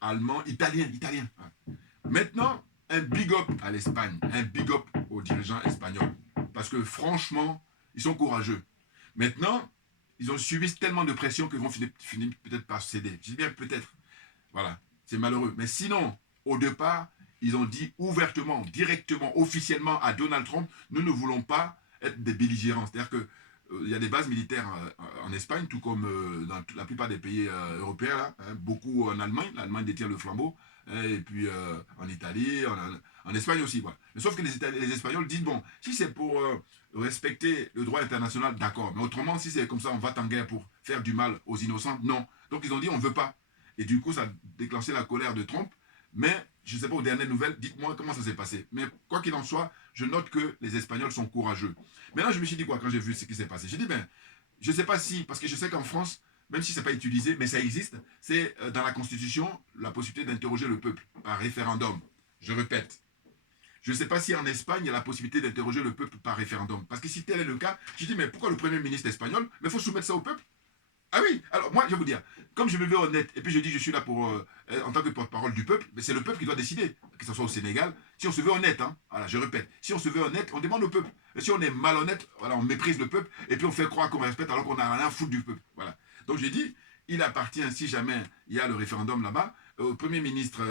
allemands, italiens. Maintenant, un big up à l'Espagne, un big up aux dirigeants espagnols. Parce que franchement, ils sont courageux. Maintenant, ils ont subi tellement de pression qu'ils vont finir peut-être par céder. Je dis bien peut-être. Voilà, c'est malheureux. Mais sinon, au départ, ils ont dit ouvertement, directement, officiellement à Donald Trump, nous ne voulons pas être des belligérants. C'est-à-dire que il y a des bases militaires en Espagne, tout comme dans la plupart des pays européens, là, beaucoup en Allemagne. L'Allemagne détient le flambeau. Et puis en Italie, en Espagne aussi. Voilà. Mais sauf que les Espagnols disent, bon, si c'est pour respecter le droit international, d'accord. Mais autrement, si c'est comme ça, on va en guerre pour faire du mal aux innocents, non. Donc ils ont dit, on ne veut pas. Et du coup, ça a déclenché la colère de Trump. Mais je ne sais pas aux dernières nouvelles, dites-moi comment ça s'est passé. Mais quoi qu'il en soit, je note que les Espagnols sont courageux. Maintenant, je me suis dit quoi quand j'ai vu ce qui s'est passé? J'ai dit, ben, je ne sais pas si, parce que je sais qu'en France, même si ce n'est pas utilisé, mais ça existe, c'est dans la Constitution la possibilité d'interroger le peuple par référendum. Je répète. Je ne sais pas si en Espagne, il y a la possibilité d'interroger le peuple par référendum. Parce que si tel est le cas, je dis, mais pourquoi le Premier ministre espagnol? Mais il faut soumettre ça au peuple. Ah oui, alors moi je vais vous dire, comme je me veux honnête, et puis je dis je suis là pour, en tant que porte-parole du peuple, mais c'est le peuple qui doit décider, que ce soit au Sénégal, si on se veut honnête, hein, voilà, je répète, si on se veut honnête, on demande au peuple. Et si on est malhonnête, voilà, on méprise le peuple, et puis on fait croire qu'on respecte alors qu'on n'a rien à foutre du peuple. Voilà. Donc j'ai dit, il appartient, si jamais il y a le référendum là-bas, au Premier ministre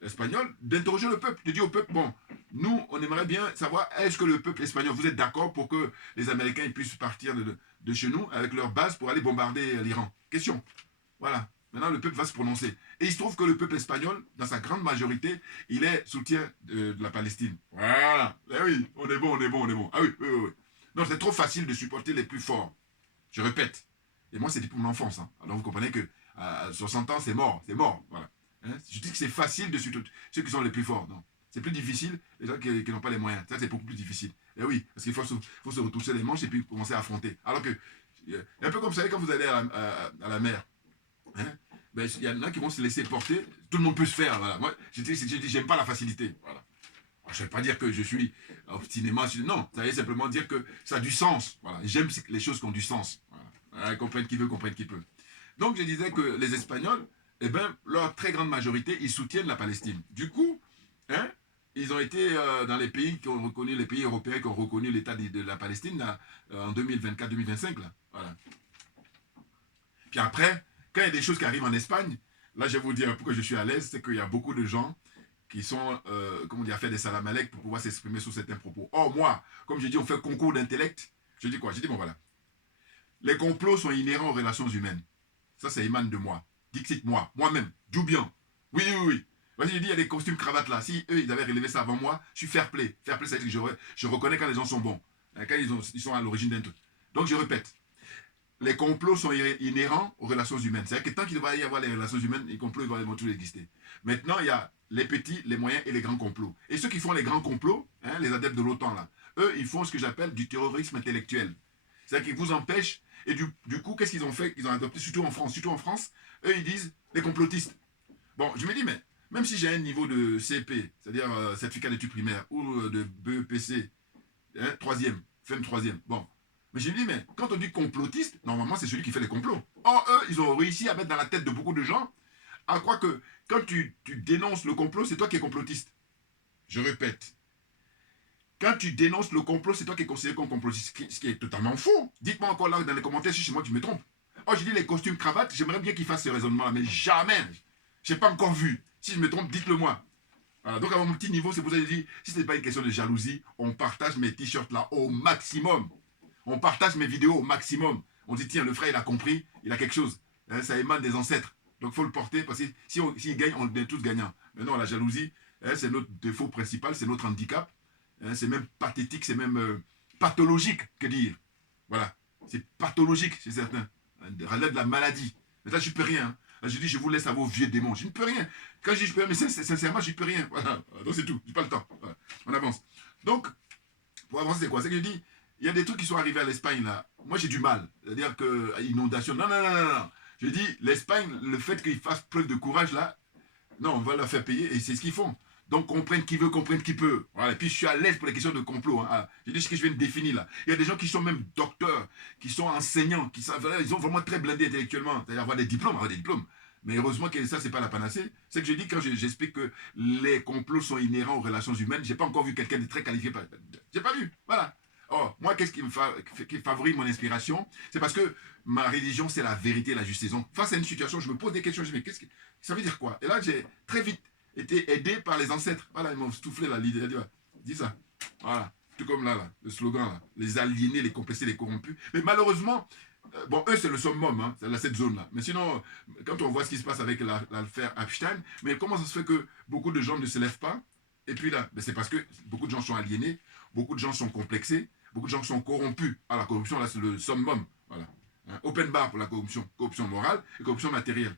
espagnol, d'interroger le peuple, de dire au peuple, bon, nous, on aimerait bien savoir, est-ce que le peuple espagnol, vous êtes d'accord pour que les Américains puissent partir de chez nous avec leur base pour aller bombarder l'Iran? Question. Voilà. Maintenant, le peuple va se prononcer. Et il se trouve que le peuple espagnol, dans sa grande majorité, il est soutien de la Palestine. Voilà. Eh oui, on est bon, on est bon, on est bon. Ah oui, oui, oui. Non, c'est trop facile de supporter les plus forts. Je répète. Et moi, c'est depuis mon enfance. Hein. Alors, vous comprenez que à 60 ans, c'est mort. C'est mort. Voilà. Hein? Je dis que c'est facile de supporter ceux qui sont les plus forts. Non. C'est plus difficile, les gens qui n'ont pas les moyens. Ça, c'est beaucoup plus difficile. Et oui, parce qu'il faut se retrousser les manches et puis commencer à affronter. Alors que Un peu comme vous savez quand vous allez à la mer. Hein, ben, il y en a qui vont se laisser porter. Tout le monde peut se faire. Voilà. Moi, je dis, j'aime pas la facilité. Voilà. Je ne vais pas dire que je suis obstinément. Non, ça veut simplement dire que ça a du sens. Voilà. J'aime les choses qui ont du sens. Voilà. Comprenne qui veut, comprenne qui peut. Donc je disais que les Espagnols, eh ben, leur très grande majorité, ils soutiennent la Palestine. Du coup, hein, ils ont été dans les pays qui ont reconnu, les pays européens qui ont reconnu l'État de la Palestine là, en 2024-2025. Voilà. Puis après, quand il y a des choses qui arrivent en Espagne, là je vais vous dire pourquoi je suis à l'aise, c'est qu'il y a beaucoup de gens qui sont, comment dire, fait des salamalek pour pouvoir s'exprimer sur certains propos. Or, moi, comme je dis, on fait concours d'intellect. Je dis quoi? Je dis, bon voilà. Les complots sont inhérents aux relations humaines. Ça, ça émane de moi. Dixit, moi-même, Joubian. Oui, oui, oui. Vas-y, je dis, il y a des costumes cravates là. Si eux, ils avaient relevé ça avant moi, je suis fair play. Fair play, ça veut dire que je reconnais quand les gens sont bons. Quand ils sont à l'origine d'un truc. Donc, je répète. Les complots sont inhérents aux relations humaines. C'est-à-dire que tant qu'il va y avoir les relations humaines, les complots ils vont toujours exister. Maintenant, il y a les petits, les moyens et les grands complots. Et ceux qui font les grands complots, hein, les adeptes de l'OTAN, là, eux, ils font ce que j'appelle du terrorisme intellectuel. C'est-à-dire qu'ils vous empêchent. Et du coup, qu'est-ce qu'ils ont fait? Ils ont adopté, surtout en France, eux, ils disent les complotistes. Bon, je me dis, mais même si j'ai un niveau de CP, c'est-à-dire certificat d'études primaires, ou de BEPC, hein, troisième, fin de troisième, bon. Mais je me dis, mais quand on dit complotiste, normalement, c'est celui qui fait les complots. Or, eux, ils ont réussi à mettre dans la tête de beaucoup de gens à croire que quand tu dénonces le complot, c'est toi qui es complotiste. Je répète. Quand tu dénonces le complot, c'est toi qui es considéré comme complotiste, ce qui est totalement faux. Dites-moi encore là dans les commentaires si c'est moi qui me trompe. Oh, je dis les costumes cravates, j'aimerais bien qu'ils fassent ce raisonnement-là, mais jamais. Je n'ai pas encore vu. Si je me trompe, dites-le moi. Voilà, donc à mon petit niveau, c'est pour ça que je dis, si ce n'est pas une question de jalousie, on partage mes t-shirts là au maximum. On partage mes vidéos au maximum. On dit, tiens, le frère, il a compris, il a quelque chose. Hein, ça émane des ancêtres. Donc il faut le porter, parce que s'il gagne, on est tous gagnants. Mais non, la jalousie, hein, c'est notre défaut principal, c'est notre handicap. Hein, c'est même pathétique, c'est même pathologique, que dire. Voilà. C'est pathologique chez certains. Relève de la maladie. Mais là, je ne peux rien. Hein. Là, je dis, je vous laisse à vos vieux démons. Je ne peux rien. Quand je dis je peux rien, mais sincèrement, je ne peux rien. Voilà. Donc c'est tout. Je n'ai pas le temps. Voilà. On avance. Donc, pour avancer, c'est quoi? C'est que je dis, il y a des trucs qui sont arrivés à l'Espagne là. Moi, j'ai du mal. C'est-à-dire que inondation. Non, non, non, non, non. Je dis, l'Espagne, le fait qu'ils fassent preuve de courage là, non, on va leur faire payer et c'est ce qu'ils font. Donc, comprenne qui veut, comprenne qui peut. Voilà. Et puis, je suis à l'aise pour les questions de complot. Hein. J'ai dit ce que je viens de définir là. Il y a des gens qui sont même docteurs, qui sont enseignants, qui savent, ils sont vraiment très blindés intellectuellement. C'est-à-dire avoir des diplômes. Mais heureusement que ça, c'est pas la panacée. C'est que je dis quand j'explique que les complots sont inhérents aux relations humaines, j'ai pas encore vu quelqu'un de très qualifié. J'ai pas vu. Voilà. Or, moi, qu'est-ce qui favorise mon inspiration? C'est parce que ma religion, c'est la vérité et la justice. Donc, face à une situation, je me pose des questions. Je me dis, mais ça veut dire quoi? Et là, j'ai très vite été aidé par les ancêtres. Voilà, ils m'ont soufflé là, l'idée. Dis ça. Voilà. Tout comme là, le slogan là. Les aliénés, les complexés, les corrompus. Mais malheureusement, bon, eux, c'est le summum, hein, c'est cette zone-là. Mais sinon, quand on voit ce qui se passe avec l'affaire Epstein, mais comment ça se fait que beaucoup de gens ne se lèvent pas? Et puis là, ben c'est parce que beaucoup de gens sont aliénés, beaucoup de gens sont complexés, beaucoup de gens sont corrompus. Ah, la corruption, là, c'est le summum. Voilà. Hein, open bar pour la corruption. Corruption morale et corruption matérielle.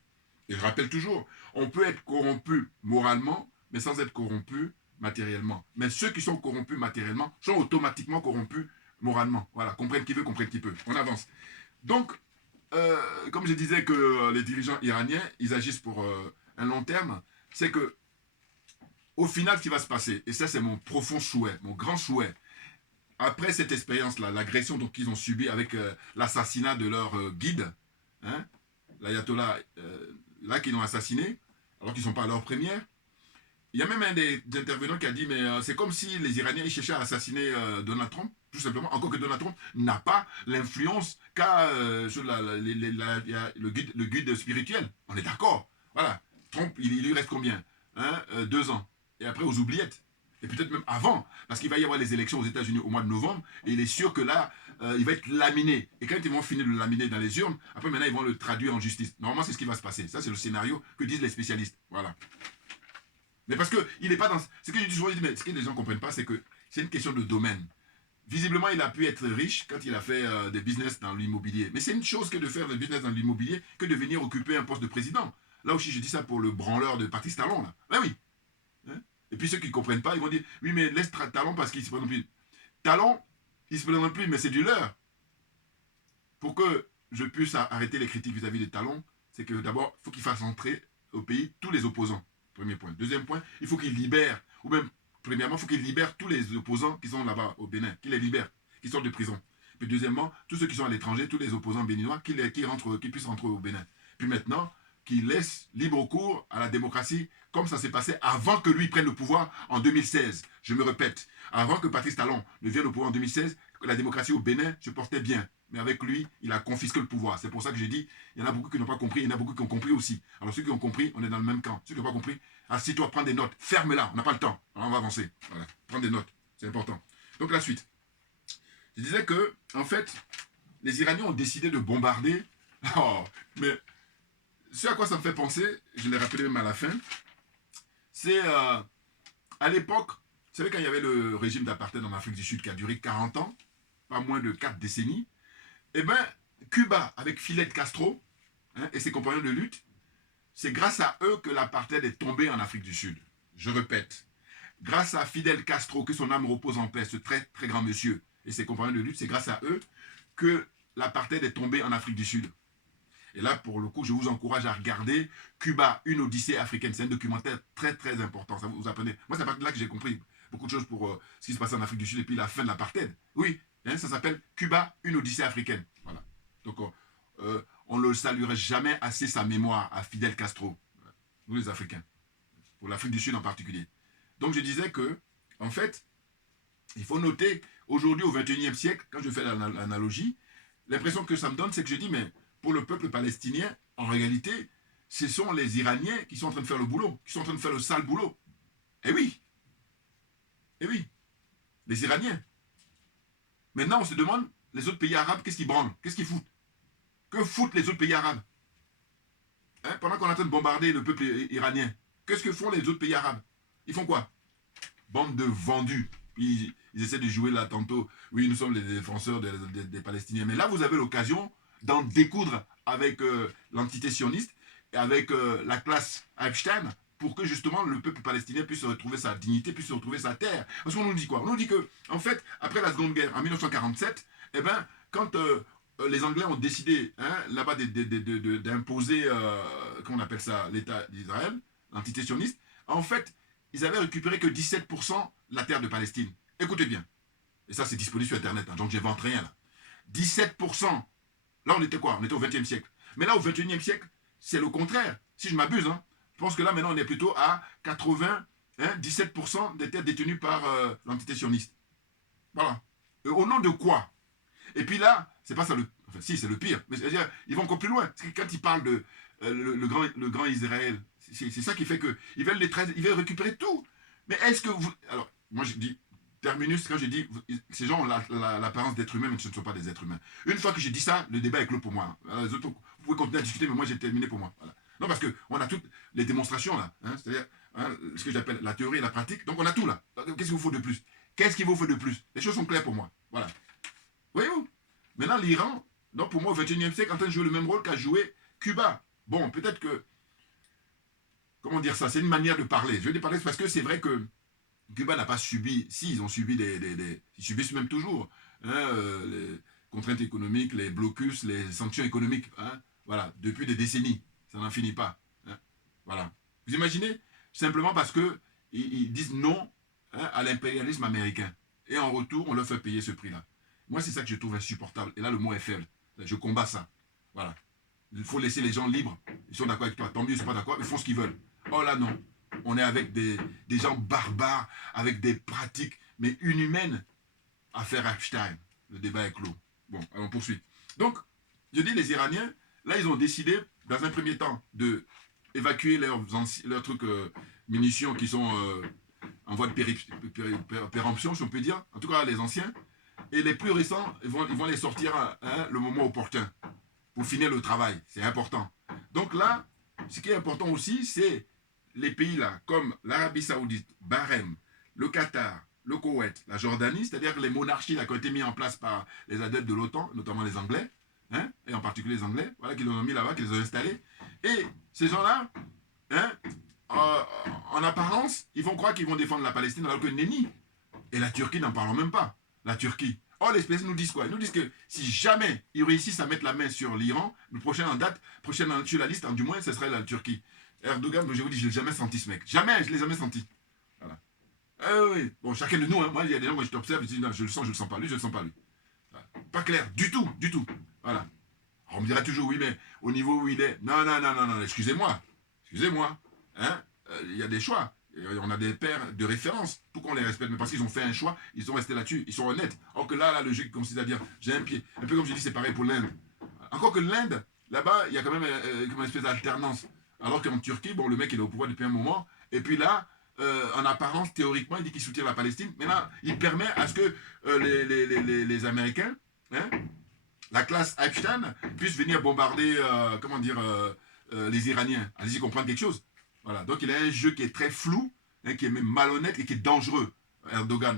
Et je rappelle toujours, on peut être corrompu moralement, mais sans être corrompu matériellement. Mais ceux qui sont corrompus matériellement sont automatiquement corrompus moralement. Voilà, comprenne qui veut, comprenne qui peut. On avance. Donc, comme je disais que les dirigeants iraniens, ils agissent pour un long terme, c'est que, au final, ce qui va se passer, et ça c'est mon profond souhait, mon grand souhait, après cette expérience-là, l'agression qu'ils ont subie avec l'assassinat de leur guide, hein, l'ayatollah, là qu'ils ont assassiné, alors qu'ils ne sont pas à leur première, il y a même un des intervenants qui a dit, mais c'est comme si les Iraniens ils cherchaient à assassiner Donald Trump, tout simplement, encore que Donald Trump n'a pas l'influence qu'a sur le guide spirituel. On est d'accord. Voilà. Trump, il lui reste combien, hein, 2 ans. Et après, aux oubliettes. Et peut-être même avant, parce qu'il va y avoir les élections aux États-Unis au mois de novembre, et il est sûr que là, il va être laminé. Et quand ils vont finir de le laminer dans les urnes, après maintenant, ils vont le traduire en justice. Normalement, c'est ce qui va se passer. Ça, c'est le scénario que disent les spécialistes. Voilà. Mais parce qu'il n'est pas dans... Ce que je dis souvent, mais ce que les gens ne comprennent pas, c'est que c'est une question de domaine. Visiblement, il a pu être riche quand il a fait des business dans l'immobilier. Mais c'est une chose que de faire des business dans l'immobilier que de venir occuper un poste de président. Là aussi, je dis ça pour le branleur de Patrice Talon. Là. Ben oui. Hein? Et puis ceux qui ne comprennent pas, ils vont dire, oui, mais laisse Talon parce qu'il ne se présente plus. Talon, il ne se présente plus, mais c'est du leurre. pour que je puisse arrêter les critiques vis-à-vis des talons, c'est que d'abord, il faut qu'il fasse entrer au pays tous les opposants. Premier point. Deuxième point, il faut qu'il libère, ou même, premièrement, il faut qu'il libère tous les opposants qui sont là-bas au Bénin, qu'il les libère, qui sortent de prison. Puis deuxièmement, tous ceux qui sont à l'étranger, tous les opposants béninois, qu'ils puissent rentrer au Bénin. Puis maintenant, qu'il laisse libre cours à la démocratie, comme ça s'est passé avant que lui prenne le pouvoir en 2016. Je me répète, avant que Patrice Talon ne vienne au pouvoir en 2016, la démocratie au Bénin se portait bien. Mais avec lui, il a confisqué le pouvoir. C'est pour ça que j'ai dit, il y en a beaucoup qui n'ont pas compris, il y en a beaucoup qui ont compris aussi. Alors ceux qui ont compris, on est dans le même camp. Ceux qui n'ont pas compris, assis-toi, prends des notes, ferme-la, on n'a pas le temps. Alors on va avancer. Voilà, prends des notes, c'est important. Donc la suite. Je disais que, en fait, les Iraniens ont décidé de bombarder. Oh, mais ce à quoi ça me fait penser, je l'ai rappelé même à la fin, c'est à l'époque, vous savez quand il y avait le régime d'apartheid en Afrique du Sud qui a duré 40 ans, pas moins de 4 décennies, eh bien, Cuba, avec Fidel Castro et ses compagnons de lutte, c'est grâce à eux que l'apartheid est tombé en Afrique du Sud. Je répète, grâce à Fidel Castro, que son âme repose en paix, ce très très grand monsieur, et ses compagnons de lutte, c'est grâce à eux que l'apartheid est tombé en Afrique du Sud. Et là, pour le coup, je vous encourage à regarder Cuba, une odyssée africaine. C'est un documentaire très très important. Ça vous apprenez. Moi, c'est à partir de là que j'ai compris beaucoup de choses pour ce qui se passait en Afrique du Sud et puis la fin de l'apartheid. Oui, ça s'appelle Cuba, une odyssée africaine. Voilà. Donc, on ne le saluerait jamais assez sa mémoire à Fidel Castro. Nous, les Africains. Pour l'Afrique du Sud en particulier. Donc, je disais que, en fait, il faut noter, aujourd'hui, au XXIe siècle, quand je fais l'analogie, l'impression que ça me donne, c'est que je dis, mais pour le peuple palestinien, en réalité, ce sont les Iraniens qui sont en train de faire le boulot, qui sont en train de faire le sale boulot. Eh oui. Eh oui. Les Iraniens. Maintenant, on se demande, les autres pays arabes, qu'est-ce qu'ils branlent? Qu'est-ce qu'ils foutent? Que foutent les autres pays arabes? Pendant qu'on est en train de bombarder le peuple iranien, qu'est-ce que font les autres pays arabes? Ils font quoi? Bande de vendus. Ils essaient de jouer là tantôt. Oui, nous sommes les défenseurs des Palestiniens. Mais là, vous avez l'occasion d'en découdre avec l'entité sioniste et avec la classe Epstein pour que justement le peuple palestinien puisse retrouver sa dignité, puisse retrouver sa terre. Parce qu'on nous dit quoi? On nous dit que, en fait, après la Seconde Guerre, en 1947, eh ben, quand les Anglais ont décidé là-bas d'imposer, comment on appelle ça, l'État d'Israël, l'entité sioniste, en fait, ils avaient récupéré que 17% de la terre de Palestine. Écoutez bien. Et ça, c'est disponible sur Internet, donc j'invente rien là. 17%. Là, on était quoi? On était au XXe siècle. Mais là, au XXIe siècle, c'est le contraire. Si je m'abuse, je pense que là, maintenant, on est plutôt à 17% des terres détenues par l'entité sioniste. Voilà. Au nom de quoi? Et puis là, c'est pas ça le... Enfin, si, c'est le pire. Mais c'est-à-dire, ils vont encore plus loin. Parce que quand ils parlent de le grand Israël, c'est ça qui fait que ils veulent récupérer tout. Mais est-ce que vous... Alors, moi, je dis... Terminus, quand j'ai dit, ces gens ont l'apparence d'êtres humains, mais ce ne sont pas des êtres humains. Une fois que j'ai dit ça, le débat est clos pour moi. Les autres, vous pouvez continuer à discuter, mais moi j'ai terminé pour moi. Voilà. Non, parce qu'on a toutes les démonstrations là, c'est-à-dire ce que j'appelle la théorie et la pratique. Donc on a tout là. Qu'est-ce qu'il vous faut de plus? Qu'est-ce qu'il vous faut de plus? Les choses sont claires pour moi. Voilà. Voyez-vous? Maintenant, l'Iran, donc pour moi, au XXIe siècle, est en train de jouer le même rôle qu'a joué Cuba. Bon, peut-être que. Comment dire ça? C'est une manière de parler. Je vais parler parce que c'est vrai que Cuba n'a pas subi, si, ils ont subi ils subissent même toujours les contraintes économiques, les blocus, les sanctions économiques, voilà, depuis des décennies, ça n'en finit pas, voilà. Vous imaginez? Simplement parce que ils disent non à l'impérialisme américain, et en retour, on leur fait payer ce prix-là. Moi, c'est ça que je trouve insupportable, et là, le mot est faible, je combats ça, voilà. Il faut laisser les gens libres, ils sont d'accord avec toi, tant mieux, ils ne sont pas d'accord, ils font ce qu'ils veulent. Oh là, non. On est avec des gens barbares, avec des pratiques, mais inhumaines, à faire Epstein. Le débat est clos. Bon, alors on poursuit. Donc, je dis, les Iraniens, là, ils ont décidé, dans un premier temps, d'évacuer leurs trucs munitions qui sont en voie de péremption, si on peut dire, en tout cas les anciens, et les plus récents, ils vont les sortir le moment opportun, pour finir le travail. C'est important. Donc là, ce qui est important aussi, c'est les pays là, comme l'Arabie Saoudite, Bahreïn, le Qatar, le Koweït, la Jordanie, c'est-à-dire les monarchies là, qui ont été mises en place par les adeptes de l'OTAN, notamment les Anglais, et en particulier les Anglais, voilà, qui les ont mis là-bas, qui les ont installés. Et ces gens-là, en apparence, ils vont croire qu'ils vont défendre la Palestine alors que nenni. Et la Turquie, n'en parlons même pas. La Turquie, Or, les spécialistes nous disent quoi? Ils nous disent que si jamais ils réussissent à mettre la main sur l'Iran, le prochain en date, sur la liste, du moins, ce serait la Turquie. Erdogan, je vous dis, je l'ai jamais senti ce mec. Jamais, je l'ai jamais senti. Voilà. Oui. Bon, chacun de nous, hein. Moi, il y a des gens, moi, je t'observe, je dis, non, je le sens pas lui, je le sens pas lui. Voilà. Pas clair, du tout, du tout. Voilà. Alors, on me dira toujours, oui, mais au niveau où il est, non, excusez-moi. Hein? Il y a des choix. On a des pères de référence pour qu'on les respecte. Mais parce qu'ils ont fait un choix, ils sont restés là-dessus. Ils sont honnêtes. Or que là, le jeu qui consiste à dire j'ai un pied. Un peu comme je dis, c'est pareil pour l'Inde. Encore que l'Inde, là-bas, il y a quand même une espèce d'alternance. Alors qu'en Turquie, bon, le mec il est au pouvoir depuis un moment. Et puis là, en apparence, théoriquement, il dit qu'il soutient la Palestine. Mais là, il permet à ce que les Américains, hein, la classe Epstein, puissent venir bombarder, les Iraniens. Allez-y comprendre quelque chose. Voilà, donc il a un jeu qui est très flou, hein, qui est même malhonnête et qui est dangereux, Erdogan.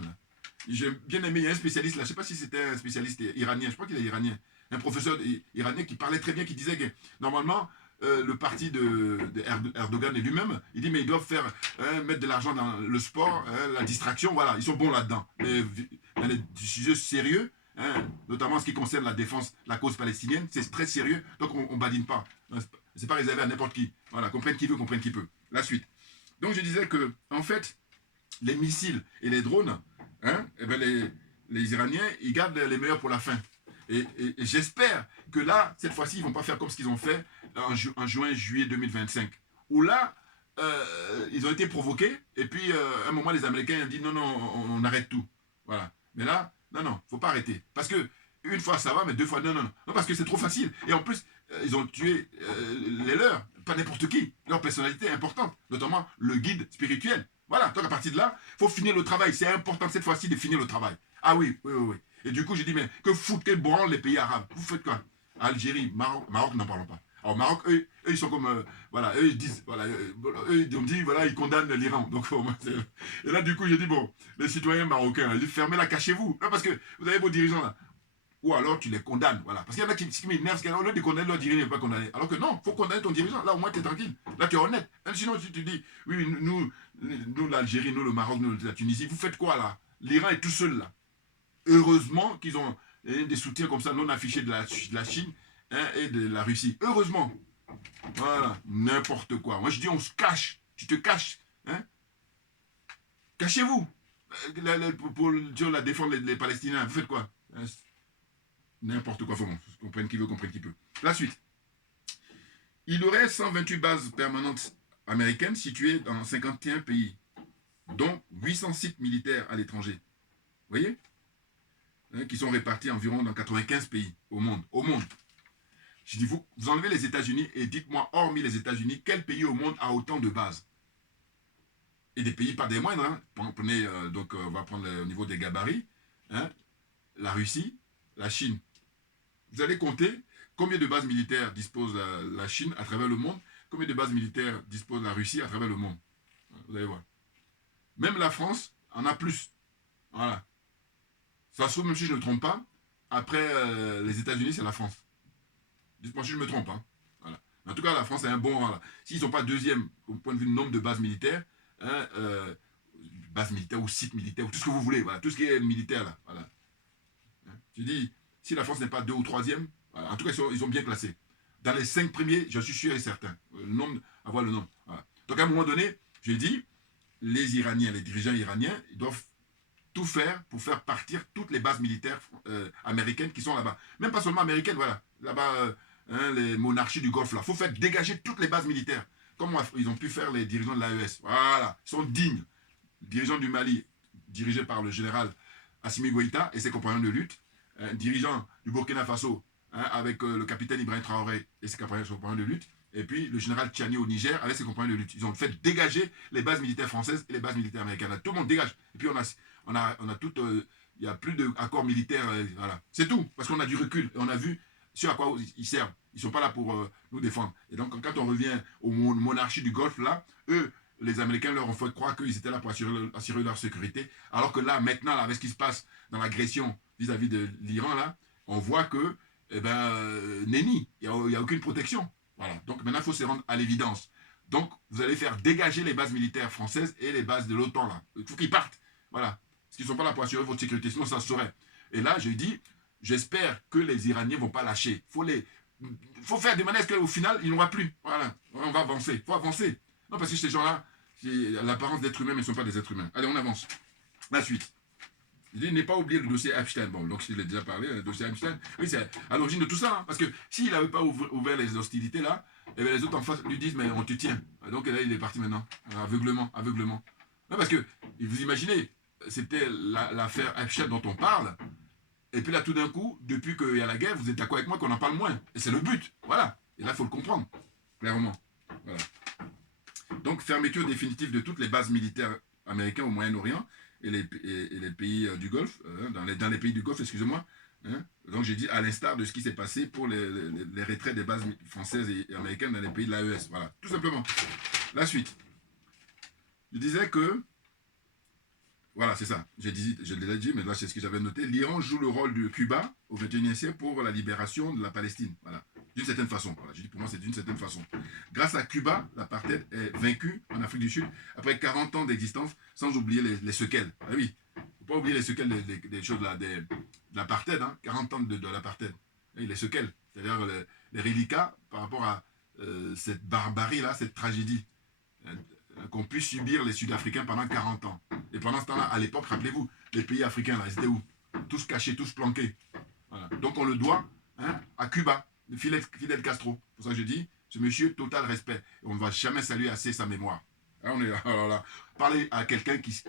J'ai bien aimé, il y a un spécialiste là, je ne sais pas si c'était un spécialiste iranien, je crois qu'il est iranien, un professeur iranien qui parlait très bien, qui disait que normalement, le parti Erdogan et lui-même, il dit mais ils doivent mettre de l'argent dans le sport, la distraction, voilà, ils sont bons là-dedans. Mais dans les sujets sérieux, hein, notamment en ce qui concerne la défense, la cause palestinienne, c'est très sérieux, donc on ne badine pas. C'est pas réservé à n'importe qui. Voilà, comprenne qui veut, comprenne qui peut. La suite. Donc je disais que, en fait, les missiles et les drones, hein, eh ben les Iraniens, ils gardent les meilleurs pour la fin. Et j'espère que là, cette fois-ci, ils ne vont pas faire comme ce qu'ils ont fait en juin, juillet 2025. Où là, ils ont été provoqués, et puis à un moment, les Américains ont dit non, on arrête tout. Voilà. Mais là, non, il ne faut pas arrêter. Parce que une fois ça va, mais deux fois non. Non, parce que c'est trop facile. Et en plus, ils ont tué les leurs, pas n'importe qui. Leur personnalité est importante, notamment le guide spirituel. Voilà, donc à partir de là, il faut finir le travail. C'est important cette fois-ci de finir le travail. Ah oui. Et du coup, j'ai dit, mais que foutent, que branlent les pays arabes? Vous faites quoi? Algérie, Maroc, n'en parlons pas. Alors Maroc, eux ils sont comme, voilà, eux ils disent, voilà, eux ils ont dit, voilà, ils condamnent l'Iran. Donc, et là, du coup, j'ai dit, bon, les citoyens marocains, fermez-la, cachez-vous. Non, parce que vous avez vos dirigeants là. Ou alors tu les condamnes, voilà. Parce qu'il y en a qui m'énervent, parce qu'au lieu de condamner leur dirigeant, ils ne pas condamner. Alors que non, il faut condamner ton dirigeant. Là, au moins, tu es tranquille. Là, tu es honnête. Même sinon, si tu dis, oui, nous l'Algérie, nous, le Maroc, nous, la Tunisie, vous faites quoi là? L'Iran est tout seul là. Heureusement qu'ils ont des soutiens comme ça non affichés de la Chine, hein, et de la Russie. Heureusement. Voilà. N'importe quoi. Moi, je dis, on se cache. Tu te caches. Hein? Cachez-vous. Pour la défendre les Palestiniens. Vous faites quoi? N'importe quoi, faut comprendre qui veut, comprendre qui peut. La suite. Il y aurait 128 bases permanentes américaines situées dans 51 pays, dont 800 sites militaires à l'étranger. Vous voyez, hein, qui sont répartis environ dans 95 pays au monde. Je dis, vous enlevez les États-Unis et dites-moi, hormis les États-Unis, quel pays au monde a autant de bases? Et des pays pas des moindres. Hein. Prenez, donc, on va prendre au niveau des gabarits, hein, la Russie, la Chine. Vous allez compter combien de bases militaires dispose la Chine à travers le monde, combien de bases militaires dispose la Russie à travers le monde. Vous allez voir. Même la France en a plus. Voilà. Ça se trouve, même si je ne me trompe pas, après les États-Unis, c'est la France. Dites-moi si je me trompe. Hein. Voilà. En tout cas, la France est un bon. Voilà. S'ils ne sont pas deuxième au point de vue du nombre de bases militaires, hein, bases militaires ou sites militaires, ou tout ce que vous voulez, voilà, tout ce qui est militaire là. Voilà. Hein. Je dis. Si la France n'est pas 2 ou 3e, voilà. En tout cas, ils sont bien classés. Dans les 5 premiers, je suis sûr et certain. Avoir le nombre. Voilà. Donc, à un moment donné, j'ai dit, les Iraniens, les dirigeants iraniens, ils doivent tout faire pour faire partir toutes les bases militaires américaines qui sont là-bas. Même pas seulement américaines, voilà. Là-bas, hein, les monarchies du Golfe, là. Il faut faire dégager toutes les bases militaires. Comme ils ont pu faire les dirigeants de l'AES. Voilà. Ils sont dignes. Dirigeants du Mali, dirigés par le général Assimi Goïta et ses compagnons de lutte. Dirigeant du Burkina Faso, hein, avec le capitaine Ibrahim Traoré et ses compagnons de lutte, et puis le général Tchani au Niger avec ses compagnons de lutte. Ils ont fait dégager les bases militaires françaises et les bases militaires américaines. Là, tout le monde dégage. Et puis on a tout, il n'y a plus d'accords militaires, voilà. C'est tout, parce qu'on a du recul, et on a vu sur à quoi ils servent. Ils ne sont pas là pour nous défendre. Et donc, quand on revient aux monarchies du Golfe, là, eux, les Américains leur ont fait croire qu'ils étaient là pour assurer leur sécurité, alors que là, maintenant, là, avec ce qui se passe dans l'agression vis-à-vis de l'Iran, là, on voit que, nenni, il n'y a aucune protection. Voilà. Donc maintenant, il faut se rendre à l'évidence. Donc, vous allez faire dégager les bases militaires françaises et les bases de l'OTAN, là. Il faut qu'ils partent. Voilà. Parce qu'ils ne sont pas là pour assurer votre sécurité, sinon ça se saurait. Et là, je dis, j'espère que les Iraniens ne vont pas lâcher. Faut faire de manière qu'au final, il n'y en aura plus. Voilà, on va avancer. Il faut avancer. Non, parce que ces gens-là, l'apparence d'être humains, mais ils ne sont pas des êtres humains. Allez, on avance. La suite. Je dis, n'est pas oublier le dossier Epstein. Bon, donc je l'ai déjà parlé, le dossier Epstein. Oui, c'est à l'origine de tout ça. Hein, parce que s'il n'avait pas ouvert les hostilités là, et bien les autres en face lui disent, mais on te tient. Donc là, il est parti maintenant. Aveuglement. Non, parce que, vous imaginez, c'était l'affaire Epstein dont on parle. Et puis là, tout d'un coup, depuis qu'il y a la guerre, vous êtes d'accord avec moi qu'on en parle moins. Et c'est le but. Voilà. Et là, il faut le comprendre. Clairement. Voilà. Donc, fermeture définitive de toutes les bases militaires américaines au Moyen-Orient et les pays du Golfe, dans les pays du Golfe, excusez-moi. Hein. Donc, j'ai dit, à l'instar de ce qui s'est passé pour les retraits des bases françaises et américaines dans les pays de l'AES. Voilà. Tout simplement. La suite. Je disais que voilà, c'est ça. Je l'ai déjà dit, mais là, c'est ce que j'avais noté. L'Iran joue le rôle de Cuba au XXIe siècle pour la libération de la Palestine. Voilà. D'une certaine façon. Voilà. Je dis pour moi, c'est d'une certaine façon. Grâce à Cuba, l'apartheid est vaincu en Afrique du Sud après 40 ans d'existence, sans oublier les séquelles. Ah oui, il ne faut pas oublier les séquelles des choses là, de l'apartheid. Hein. 40 ans de l'apartheid. Les séquelles, c'est-à-dire les reliquats par rapport à cette barbarie-là, cette tragédie. Qu'on puisse subir les Sud-Africains pendant 40 ans. Et pendant ce temps-là, à l'époque, rappelez-vous, les pays africains, là, ils étaient où? Tous cachés, tous planqués. Voilà. Donc on le doit à Cuba, Fidel Castro. C'est pour ça que je dis, ce monsieur, total respect. Et on ne va jamais saluer assez sa mémoire. Alors, alors là, parler à quelqu'un qui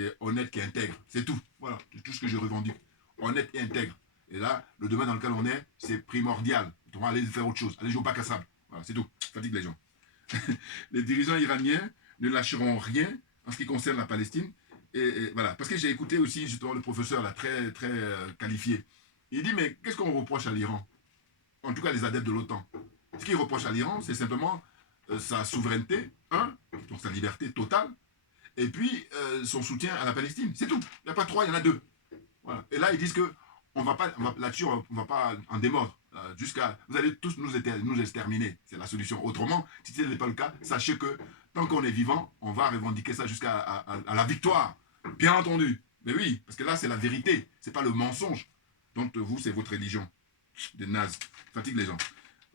est honnête, qui est intègre. C'est tout. Voilà, c'est tout ce que je revendique. Honnête et intègre. Et là, le domaine dans lequel on est, c'est primordial. On va aller faire autre chose. Aller jouer au bac à sable. Voilà, c'est tout. Fatigue les gens. Les dirigeants iraniens ne lâcheront rien en ce qui concerne la Palestine. Et voilà. Parce que j'ai écouté aussi justement le professeur là, très, très qualifié. Il dit, mais qu'est-ce qu'on reproche à l'Iran? En tout cas, les adeptes de l'OTAN. Ce qu'ils reprochent à l'Iran, c'est simplement sa souveraineté, donc sa liberté totale, et puis son soutien à la Palestine. C'est tout. Il n'y a pas trois, il y en a deux. Voilà. Et là, ils disent que là-dessus, on ne va pas en démordre. Jusqu'à, vous allez tous nous exterminer. C'est la solution. Autrement, si ce n'est pas le cas, sachez que tant qu'on est vivant, on va revendiquer ça jusqu'à à la victoire. Bien entendu. Mais oui, parce que là, c'est la vérité. Ce n'est pas le mensonge. Donc, vous, c'est votre religion. Des nazes. Fatigue les gens.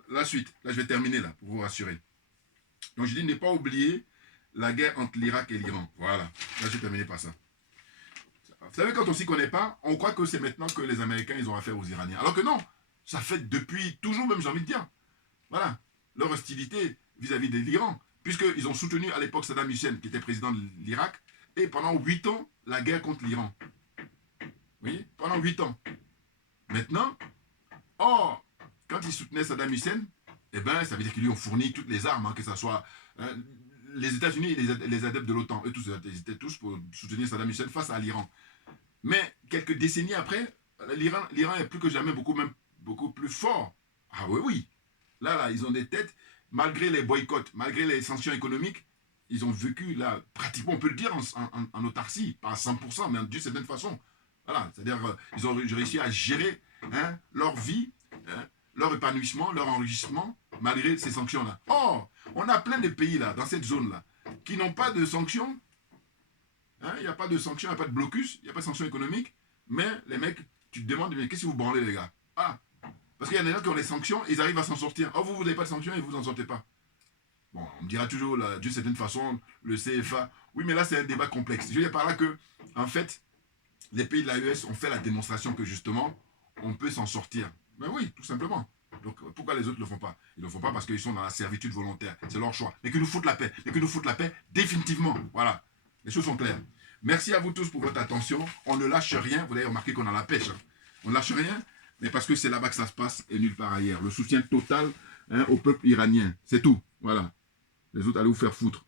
La suite. Là, je vais terminer là, pour vous rassurer. Donc, je dis, ne pas oublier la guerre entre l'Irak et l'Iran. Voilà. Là, je vais terminer par ça. Vous savez, quand on ne s'y connaît pas, on croit que c'est maintenant que les Américains, ils ont affaire aux Iraniens. Alors que non. Ça fait depuis toujours, même j'ai envie de dire. Voilà, leur hostilité vis-à-vis de l'Iran, puisqu'ils ont soutenu à l'époque Saddam Hussein, qui était président de l'Irak, et pendant 8 ans, la guerre contre l'Iran. Vous voyez, pendant 8 ans. Maintenant, quand ils soutenaient Saddam Hussein, eh ben, ça veut dire qu'ils lui ont fourni toutes les armes, que ce soit les États-Unis et les adeptes de l'OTAN. Eux tous, ils étaient tous pour soutenir Saddam Hussein face à l'Iran. Mais quelques décennies après, l'Iran est plus que jamais beaucoup plus fort. Ah oui, oui. Là, ils ont des têtes, malgré les boycotts, malgré les sanctions économiques, ils ont vécu, là, pratiquement, on peut le dire, en autarcie, pas à 100%, mais d'une certaine façon. Voilà, c'est-à-dire, ils ont réussi à gérer leur vie, leur épanouissement, leur enrichissement, malgré ces sanctions-là. Or, on a plein de pays, là, dans cette zone-là, qui n'ont pas de sanctions. Il n'y a pas de sanctions, il n'y a pas de blocus, il n'y a pas de sanctions économiques, mais les mecs, tu te demandes, mais qu'est-ce que vous branlez, les gars? Parce qu'il y en a des gens qui ont les sanctions, ils arrivent à s'en sortir. Vous n'avez pas de sanctions et vous n'en sortez pas. Bon, on me dira toujours, d'une certaine façon, le CFA. Oui, mais là, c'est un débat complexe. Je veux dire par là que, en fait, les pays de l'AES ont fait la démonstration que, justement, on peut s'en sortir. Mais oui, tout simplement. Donc, pourquoi les autres ne le font pas? Ils ne le font pas parce qu'ils sont dans la servitude volontaire. C'est leur choix. Mais que nous foutent la paix. Mais que nous foutent la paix définitivement. Voilà. Les choses sont claires. Merci à vous tous pour votre attention. On ne lâche rien. Vous avez remarqué qu'on a la pêche. On ne lâche rien. Mais parce que c'est là-bas que ça se passe et nulle part ailleurs. Le soutien total au peuple iranien. C'est tout. Voilà. Les autres, allez vous faire foutre.